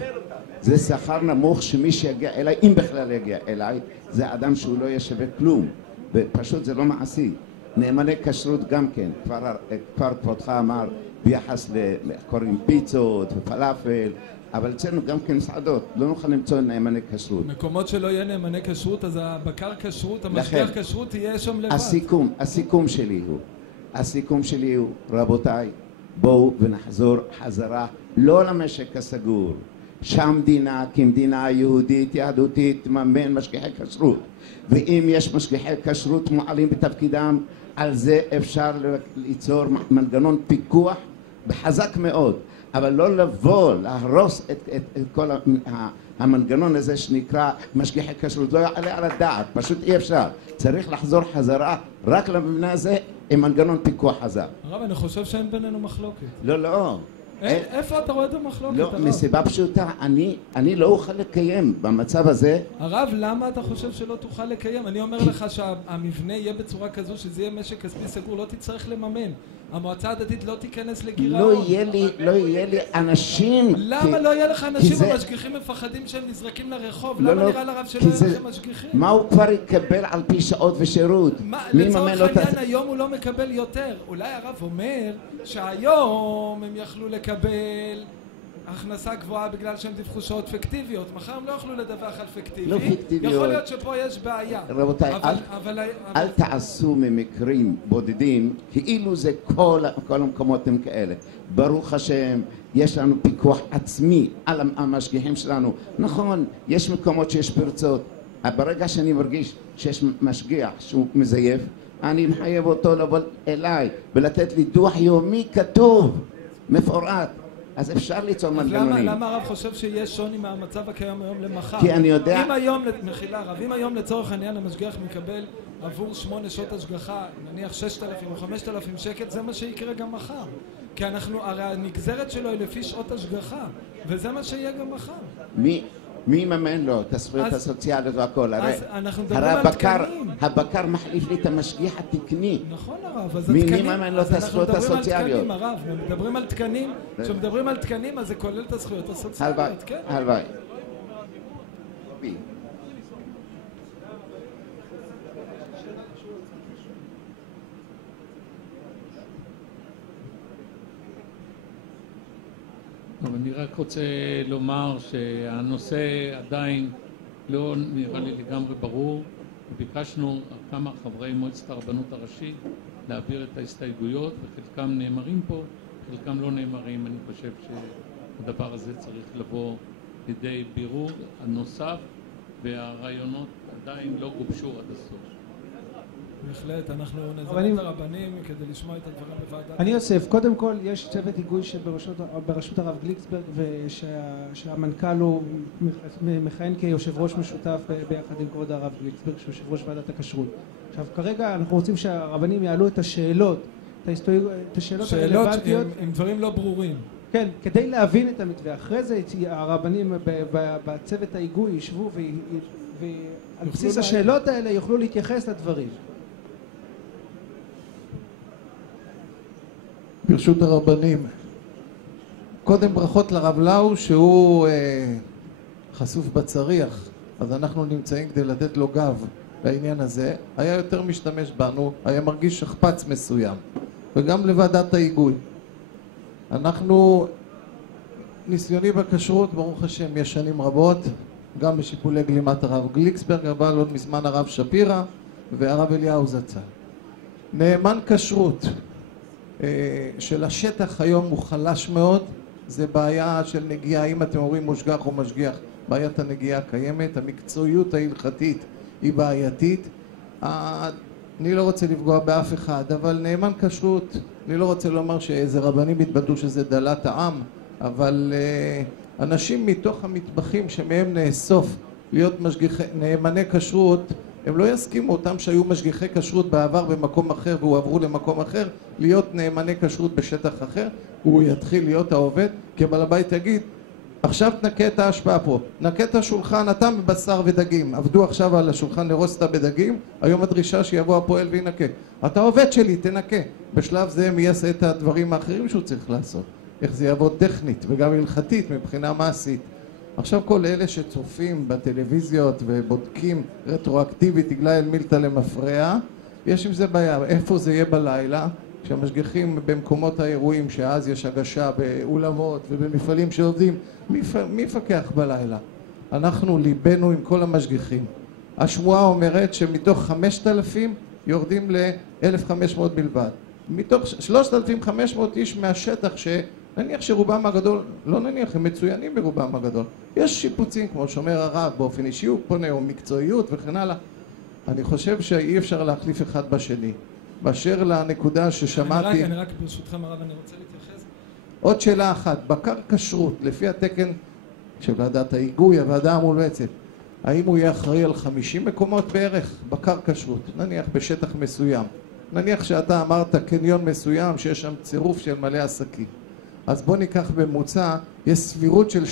זה שכר נמוך שמי שיגיע אליי, אם בכלל יגיע אליי, זה אדם שהוא לא יהיה שווה כלום. ופשוט זה לא מעשי. נאמני כשרות גם כן, כבר כבודך אמר ביחס לקוראים פיצות ופלאפל, אבל אצלנו גם כן מסעדות, לא נוכל למצוא נאמני כשרות. מקומות שלא יהיה נאמני כשרות, אז הבקר כשרות, המשגיח כשרות יהיה שם לבד. הסיכום שלי הוא, רבותיי, בואו ונחזור חזרה, לא למשק הסגור, שהמדינה כמדינה יהודית יהדותית תממן משגיחי כשרות, ואם יש משגיחי כשרות מועלים בתפקידם, על זה אפשר ליצור מנגנון פיקוח בחזק מאוד, אבל לא לבוא להרוס את כל המנגנון הזה שנקרא משגיחי כשרות. לא יעלה על הדעת, פשוט אי אפשר. צריך לחזור חזרה רק למבנה הזה עם מנגנון פיקוח חזק. הרב, אני חושב שאין בינינו מחלוקת. לא. איפה אתה רואה את המחלוקת, הרב? לא, מסיבה פשוטה, אני לא אוכל לקיים במצב הזה. הרב, למה אתה חושב שלא תוכל לקיים? אני אומר לך שהמבנה יהיה בצורה כזו שזה יהיה משק כספי סגור, לא תצטרך לממן. המועצה הדתית לא תיכנס לגירעון. לא יהיה לי אנשים. למה לא יהיה לך אנשים? המשגיחים מפחדים שהם נזרקים לרחוב. למה נראה לרב שלא יהיה לכם משגיחים? מה הוא כבר יקבל על פי שעות ושירות? לצורך העניין היום הוא לא מקבל יותר. אולי הרב אומר שהיום הם יכלו לקבל הכנסה גבוהה בגלל שהם דיווחו שעות פיקטיביות. מחר הם לא יכלו לדווח על פיקטיבי. לא פיקטיביות. יכול להיות שפה יש בעיה. רבותיי, אל תעשו ממקרים בודדים כאילו זה כל המקומות הם כאלה. ברוך השם, יש לנו פיקוח עצמי על המשגיחים שלנו. נכון, יש מקומות שיש פרצות. ברגע שאני מרגיש שיש משגיח שהוא מזייף, אני מחייב אותו לבוא אליי ולתת לי דוח יומי כתוב, מפורט. אז אפשר ליצור מנגנונים. למה הרב חושב שיש שוני מהמצב הקיים היום למחר? כי אני יודע... אם היום, מחילה הרב, אם היום לצורך העניין המשגיח מקבל עבור 8 שעות השגחה, נניח 6,000 או 5,000 שקל, זה מה שיקרה גם מחר. כי הרי הנגזרת שלו היא לפי שעות השגחה, וזה מה שיהיה גם מחר. מי יממן לו את הזכויות הסוציאליות והכל? אז אנחנו מדברים על תקנים. הבקר מחליף לי את המשגיח התקני. נכון הרב, אז מי יממן לו את הזכויות הסוציאליות? אנחנו מדברים על תקנים, כשמדברים על תקנים אז זה כולל את הזכויות הסוציאליות, כן? הלוואי. אני רק רוצה לומר שהנושא עדיין לא נראה לי לגמרי ברור. ביקשנו כמה חברי מועצת הרבנות הראשית להעביר את ההסתייגויות, וחלקם נאמרים פה, חלקם לא נאמרים. אני חושב שהדבר הזה צריך לבוא לידי בירור הנוסף, והרעיונות עדיין לא גובשו עד הסוף. בהחלט, אנחנו נזמן את הרבנים כדי לשמוע את הדברים בוועדה. אני יוסף, קודם כל יש צוות היגוי שבראשות הרב גליקסברג, ושהמנכ"ל הוא מכהן כיושב ראש משותף ביחד עם כבוד הרב גליקסברג, שהוא יושב ראש ועדת הכשרות. עכשיו כרגע אנחנו רוצים שהרבנים יעלו את השאלות, את השאלות הרלוונטיות. עם דברים לא ברורים. כן, כדי להבין את המתווה. אחרי זה הרבנים בצוות ההיגוי ישבו ועל בסיס השאלות האלה יוכלו להתייחס לדברים. ברשות הרבנים, קודם ברכות לרב לאו שהוא חשוף בצריח, אז אנחנו נמצאים כדי לתת לו גב בעניין הזה. היה יותר משתמש בנו, היה מרגיש שכפץ מסוים, וגם לוועדת ההיגוי. אנחנו, ניסיוני בכשרות ברוך השם יש שנים רבות, גם בשיפולי גלימת הרב גליקסברג, אבל עוד מזמן הרב שפירא והרב אליהו זצ"ל. נאמן כשרות של השטח היום הוא חלש מאוד, זה בעיה של נגיעה. אם אתם אומרים מושגח או משגיח, בעיית הנגיעה קיימת, המקצועיות ההלכתית היא בעייתית. אני לא רוצה לפגוע באף אחד, אבל נאמן כשרות, אני לא רוצה לומר שאיזה רבנים התבטאו שזה דלת העם, אבל אנשים מתוך המטבחים שמהם נאסוף להיות נאמני כשרות, הם לא יסכימו, אותם שהיו משגיחי כשרות בעבר במקום אחר והועברו למקום אחר, להיות נאמני כשרות בשטח אחר. הוא יתחיל להיות העובד, כי בעל הבית יגיד, עכשיו תנקה את ההשפעה פה, נקה את השולחן, אתה מבשר ודגים, עבדו עכשיו על השולחן לרוס אותה בדגים, היום הדרישה שיבוא הפועל וינקה, אתה עובד שלי, תנקה. בשלב זה מי יעשה את הדברים האחרים שהוא צריך לעשות, איך זה יעבוד טכנית וגם הלכתית מבחינה מעשית. עכשיו כל אלה שצופים בטלוויזיות ובודקים רטרואקטיבית יגאל מילתא למפרע, יש עם זה בעיה. איפה זה יהיה בלילה? כשהמשגיחים במקומות האירועים, שאז יש הגשה באולמות ובמפעלים שעובדים, מי יפקח בלילה? אנחנו ליבנו עם כל המשגיחים. השמועה אומרת שמתוך 5,000 יורדים ל-1,500 בלבד. מתוך 3,500 איש מהשטח נניח שרובם הגדול, לא נניח, הם מצוינים ברובם הגדול. יש שיפוצים כמו שאומר הרב, באופן אישי הוא פונה, או מקצועיות וכן הלאה. אני חושב שאי אפשר להחליף אחד בשני. באשר לנקודה ששמעתי... אני רק ברשותכם הרב, אני רוצה להתייחס. עוד שאלה אחת, בקר כשרות, לפי התקן של ועדת ההיגוי, הוועדה המומלצת, האם הוא יהיה אחראי על 50 מקומות בערך? בקר כשרות, נניח בשטח מסוים. נניח שאתה אמרת קניון מסוים שיש שם צירוף של מלא עסקים. אז בוא ניקח בממוצע, יש סבירות של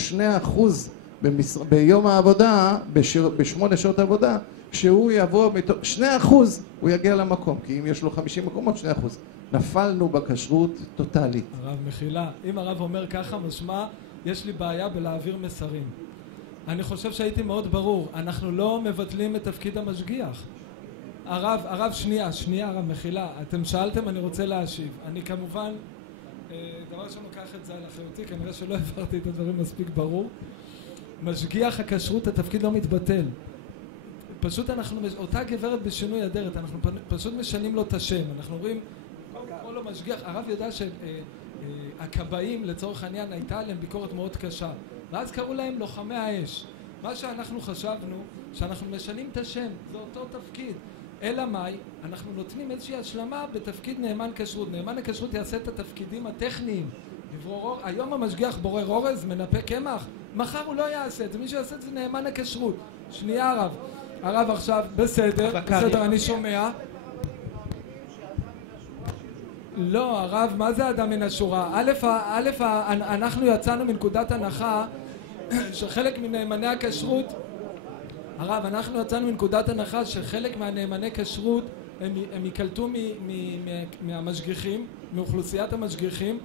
2% ביום העבודה, ב8 שעות עבודה, שהוא יבוא, 2% הוא יגיע למקום, כי אם יש לו 50 מקומות, 2%. נפלנו בכשרות טוטלית. הרב מחילה, אם הרב אומר ככה משמע, יש לי בעיה בלהעביר מסרים. אני חושב שהייתי מאוד ברור, אנחנו לא מבטלים את תפקיד המשגיח. הרב, שנייה, הרב מחילה, אתם שאלתם, אני רוצה להשיב. אני כמובן... דבר ראשון לוקח את זה על אחריותי, כנראה שלא העברתי את הדברים מספיק ברור. משגיח הכשרות, התפקיד לא מתבטל. פשוט אותה גברת בשינוי אדרת, אנחנו פשוט משנים לו את השם. אנחנו רואים, כל לו משגיח, הרב יודע שהכבאים לצורך העניין הייתה עליהם ביקורת מאוד קשה. ואז קראו להם לוחמי האש. מה שאנחנו חשבנו, שאנחנו משנים את השם, זה אותו תפקיד. אלא מאי, אנחנו נותנים איזושהי השלמה בתפקיד נאמן כשרות. נאמן הכשרות יעשה את התפקידים הטכניים. היום המשגיח בורר אורז, מנפה קמח, מחר הוא לא יעשה את זה, מי שיעשה את זה נאמן הכשרות. שנייה הרב עכשיו, בסדר, אני שומע. לא, הרב, מה זה אדם מן השורה? א', אנחנו יצאנו מנקודת הנחה שחלק מנאמני הכשרות, הרב, אנחנו יצאנו מנקודת הנחה שחלק מהנאמני כשרות הם יקלטו מהמשגיחים, מאוכלוסיית המשגיחים,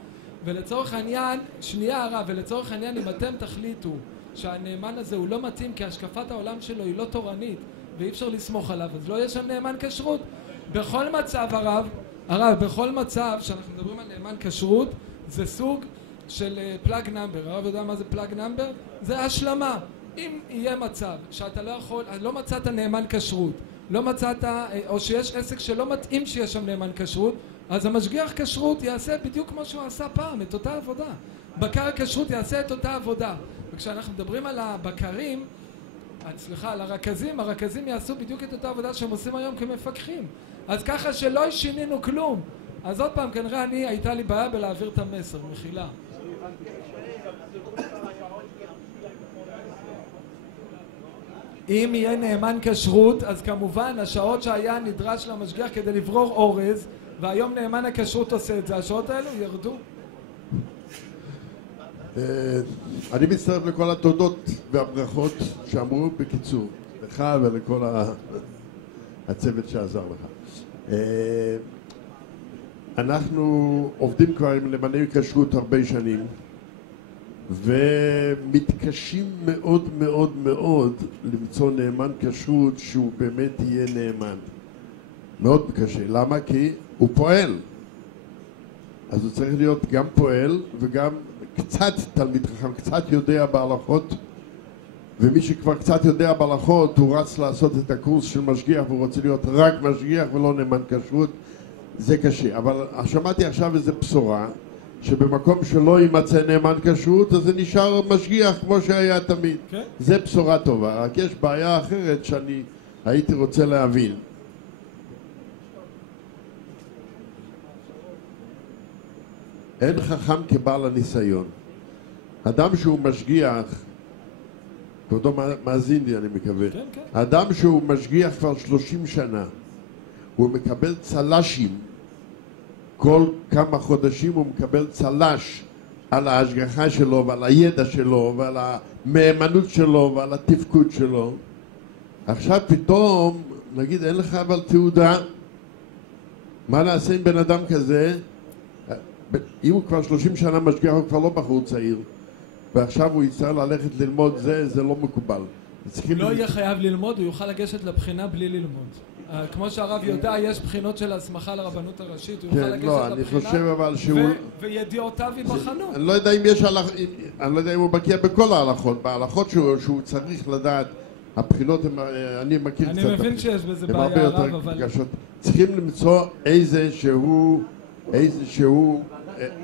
ולצורך העניין, שנייה הרב, ולצורך העניין אם אתם תחליטו שהנאמן הזה הוא לא מתאים כי השקפת העולם שלו היא לא תורנית ואי אפשר לסמוך עליו, אז לא יהיה שם נאמן כשרות. בכל מצב הרב, בכל מצב שאנחנו מדברים על נאמן כשרות, זה סוג של פלאג נאמבר. הרב יודע מה זה פלאג נאמבר? זה השלמה. אם יהיה מצב שאתה לא יכול, לא מצאת נאמן כשרות, לא מצאת, או שיש עסק שלא מתאים שיש שם נאמן כשרות, אז המשגיח כשרות יעשה בדיוק כמו שהוא עשה פעם, את אותה עבודה. בקר הכשרות יעשה את אותה עבודה. וכשאנחנו מדברים על הבקרים, סליחה, על הרכזים, הרכזים יעשו בדיוק את אותה עבודה שהם עושים היום כמפקחים. אז ככה שלא שינינו כלום. אז עוד פעם, כנראה הייתה לי בעיה בלהעביר את המסר, מחילה. אם יהיה נאמן כשרות, אז כמובן השעות שהיה נדרש למשגיח כדי לברור אורז, והיום נאמן הכשרות עושה את זה, השעות האלו ירדו. אני מצטרף לכל התודות והברכות שאמרו בקיצור, לך ולכל הצוות שעזר לך. אנחנו עובדים כבר עם נאמני כשרות הרבה שנים, ומתקשים מאוד מאוד מאוד למצוא נאמן כשרות שהוא באמת יהיה נאמן. מאוד קשה. למה? כי הוא פועל. אז הוא צריך להיות גם פועל וגם קצת תלמיד חכם, קצת יודע בהלכות, ומי שכבר קצת יודע בהלכות הוא רץ לעשות את הקורס של משגיח והוא רוצה להיות רק משגיח ולא נאמן כשרות. זה קשה. אבל שמעתי עכשיו איזו בשורה שבמקום שלא יימצא נאמן כשרות אז זה נשאר משגיח כמו שהיה תמיד. Okay. זה בשורה טובה. רק יש בעיה אחרת שאני הייתי רוצה להבין. אין חכם כבעל הניסיון. אדם שהוא משגיח, כבודו מאזין לי אני מקווה, כן, כן. אדם שהוא משגיח כבר 30 שנה, הוא מקבל צלשים, כל כמה חודשים הוא מקבל צלש על ההשגחה שלו ועל הידע שלו ועל המהימנות שלו ועל התפקוד שלו. עכשיו פתאום, נגיד אין לך אבל תעודה, מה נעשה עם בן אדם כזה? אם הוא כבר 30 שנה משגיח, הוא כבר לא בחור צעיר, ועכשיו הוא יצטרך ללכת ללמוד, זה לא מקובל. לא יהיה חייב ללמוד, הוא יוכל לגשת לבחינה בלי ללמוד. כמו שהרב יודע, יש בחינות של הסמכה לרבנות הראשית, הוא יוכל לגשת לבחינה, וידיעותיו ייבחנו. אני לא יודע אם יש, אני לא יודע אם הוא בקיע בכל ההלכות, בהלכות שהוא צריך לדעת, הבחינות, אני מכיר קצת, אני מבין שיש בזה בעיה הרב, אבל צריכים למצוא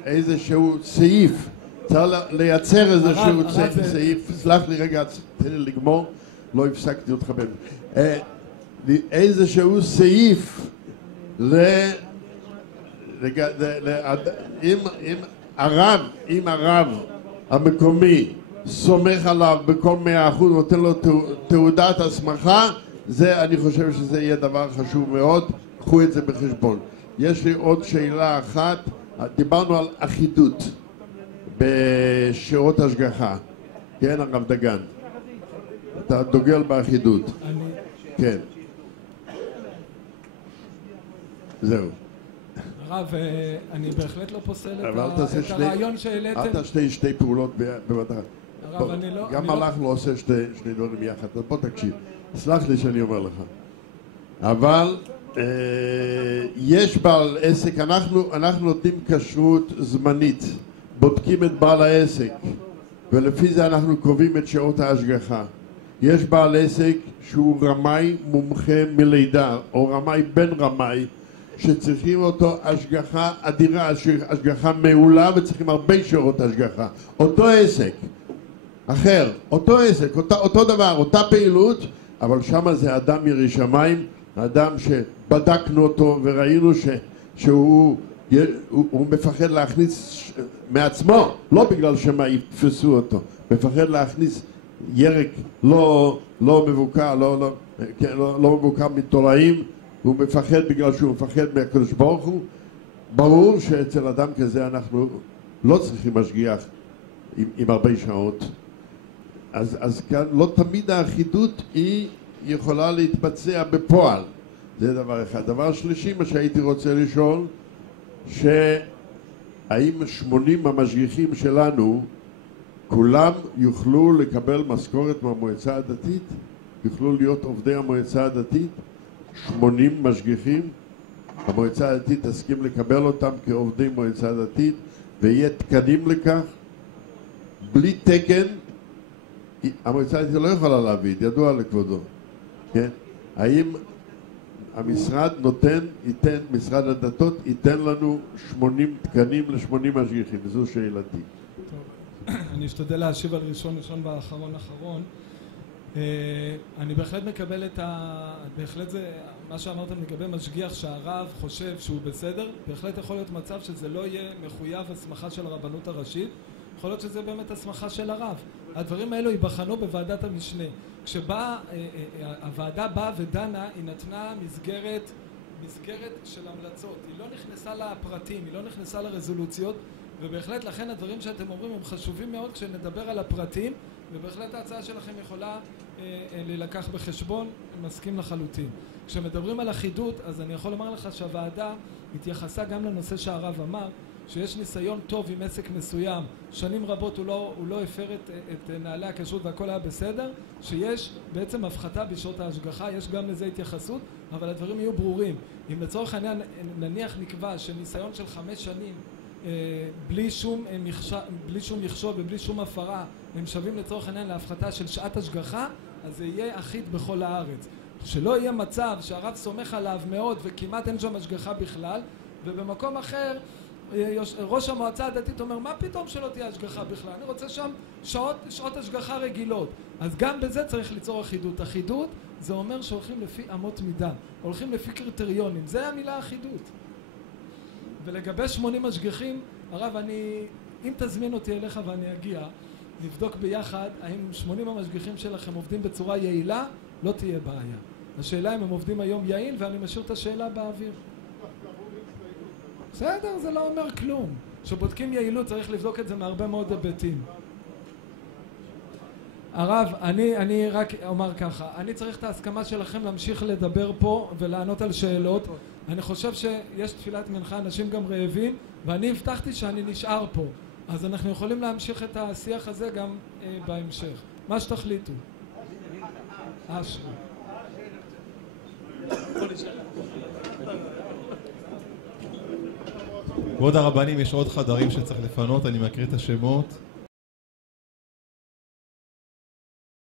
איזשהו סעיף, צריך לייצר איזשהו סעיף, סלח לי רגע, תן לי לגמור, לא הפסקתי אותך איזשהו סעיף אם הרב המקומי סומך עליו בכל 100%, נותן לו תעודת הסמכה, זה אני חושב שזה יהיה דבר חשוב מאוד, קחו את זה בחשבון. יש לי עוד שאלה אחת, דיברנו על אחידות בשירות השגחה, כן הרב דגן? אתה דוגל באחידות. כן. זהו. הרב, אני בהחלט לא פוסל את הרעיון שהעליתם. אל תעשה שתי פעולות בבת אחת. גם מלאך לא עושה שני דברים יחד, אז בוא תקשיב. סלח לי שאני אומר לך. אבל יש בעל עסק, אנחנו נותנים כשרות זמנית, בודקים את בעל העסק, ולפי זה אנחנו קובעים את שעות ההשגחה. יש בעל עסק שהוא רמאי מומחה מלידה, או רמאי בן רמאי, שצריכים אותו השגחה אדירה, השגחה מעולה, וצריכים הרבה שעות השגחה. אותו עסק, אחר, אותו עסק, אותו דבר, אותה פעילות, אבל שמה זה אדם ירא שמיים, אדם שבדקנו אותו וראינו שהוא מפחד להכניס מעצמו, לא בגלל שמה יתפסו אותו, מפחד להכניס ירק לא מבוקר, לא מבוקר מתולעים, הוא מפחד בגלל שהוא מפחד מהקדוש ברוך הוא. ברור שאצל אדם כזה אנחנו לא צריכים משגיח עם הרבה שעות. אז כאן לא תמיד האחידות היא יכולה להתבצע בפועל. זה דבר אחד. דבר שלישי, מה שהייתי רוצה לשאול, שהאם 80 המשגיחים שלנו כולם יוכלו לקבל משכורת מהמועצה הדתית? יוכלו להיות עובדי המועצה הדתית? 80 משגיחים? המועצה הדתית תסכים לקבל אותם כעובדי מועצה דתית, ויהיה תקנים לכך. בלי תקן, המועצה הדתית לא יכולה להביא, ידוע לכבודו, כן? האם המשרד משרד הדתות ייתן לנו 80 תקנים ל-80 משגיחים? זו שאלתי. אני אשתדל להשיב על ראשון ואחרון. אני בהחלט מקבל בהחלט זה מה שאמרתם לגבי משגיח שהרב חושב שהוא בסדר. בהחלט יכול להיות מצב שזה לא יהיה מחויב הסמכה של הרבנות הראשית, יכול להיות שזה באמת הסמכה של הרב. הדברים האלו ייבחנו בוועדת המשנה. הוועדה באה ודנה, היא נתנה מסגרת של המלצות, היא לא נכנסה לפרטים, היא לא נכנסה לרזולוציות, ובהחלט לכן הדברים שאתם אומרים הם חשובים מאוד כשנדבר על הפרטים, ובהחלט ההצעה שלכם יכולה ללקח בחשבון, מסכים לחלוטין. כשמדברים על אחידות, אז אני יכול לומר לך שהוועדה התייחסה גם לנושא שהרב אמר, שיש ניסיון טוב עם עסק מסוים, שנים רבות הוא לא הפר את נעלי הכשרות והכל היה בסדר, שיש בעצם הפחתה בשעות ההשגחה, יש גם לזה התייחסות, אבל הדברים יהיו ברורים. אם לצורך העניין נניח נקבע שניסיון של 5 שנים בלי שום מכשול ובלי שום הפרה הם שווים לצורך העניין להפחתה של שעת השגחה, אז זה יהיה אחיד בכל הארץ. שלא יהיה מצב שהרב סומך עליו מאוד וכמעט אין שם השגחה בכלל, ובמקום אחר ראש המועצה הדתית אומר, מה פתאום שלא תהיה השגחה בכלל? אני רוצה שם שעות השגחה רגילות. אז גם בזה צריך ליצור אחידות. אחידות זה אומר שהולכים לפי אמות מידה, הולכים לפי קריטריונים, זה המילה אחידות. ולגבי 80 משגיחים, הרב, אם תזמין אותי אליך ואני אגיע, נבדוק ביחד האם 80 המשגיחים שלכם עובדים בצורה יעילה, לא תהיה בעיה. השאלה אם הם עובדים היום יעיל, ואני משאיר את השאלה באוויר. בסדר, זה לא אומר כלום. כשבודקים יעילות צריך לבדוק את זה מהרבה מאוד היבטים. הרב, אני רק אומר ככה, אני צריך את ההסכמה שלכם להמשיך לדבר פה ולענות על שאלות. אני חושב שיש תפילת מנחה, אנשים גם רעבים, ואני הבטחתי שאני נשאר פה. אז אנחנו יכולים להמשיך את השיח הזה גם בהמשך. מה שתחליטו. אשרי. כבוד הרבנים, יש עוד חדרים שצריך לפנות, אני מקריא את השמות.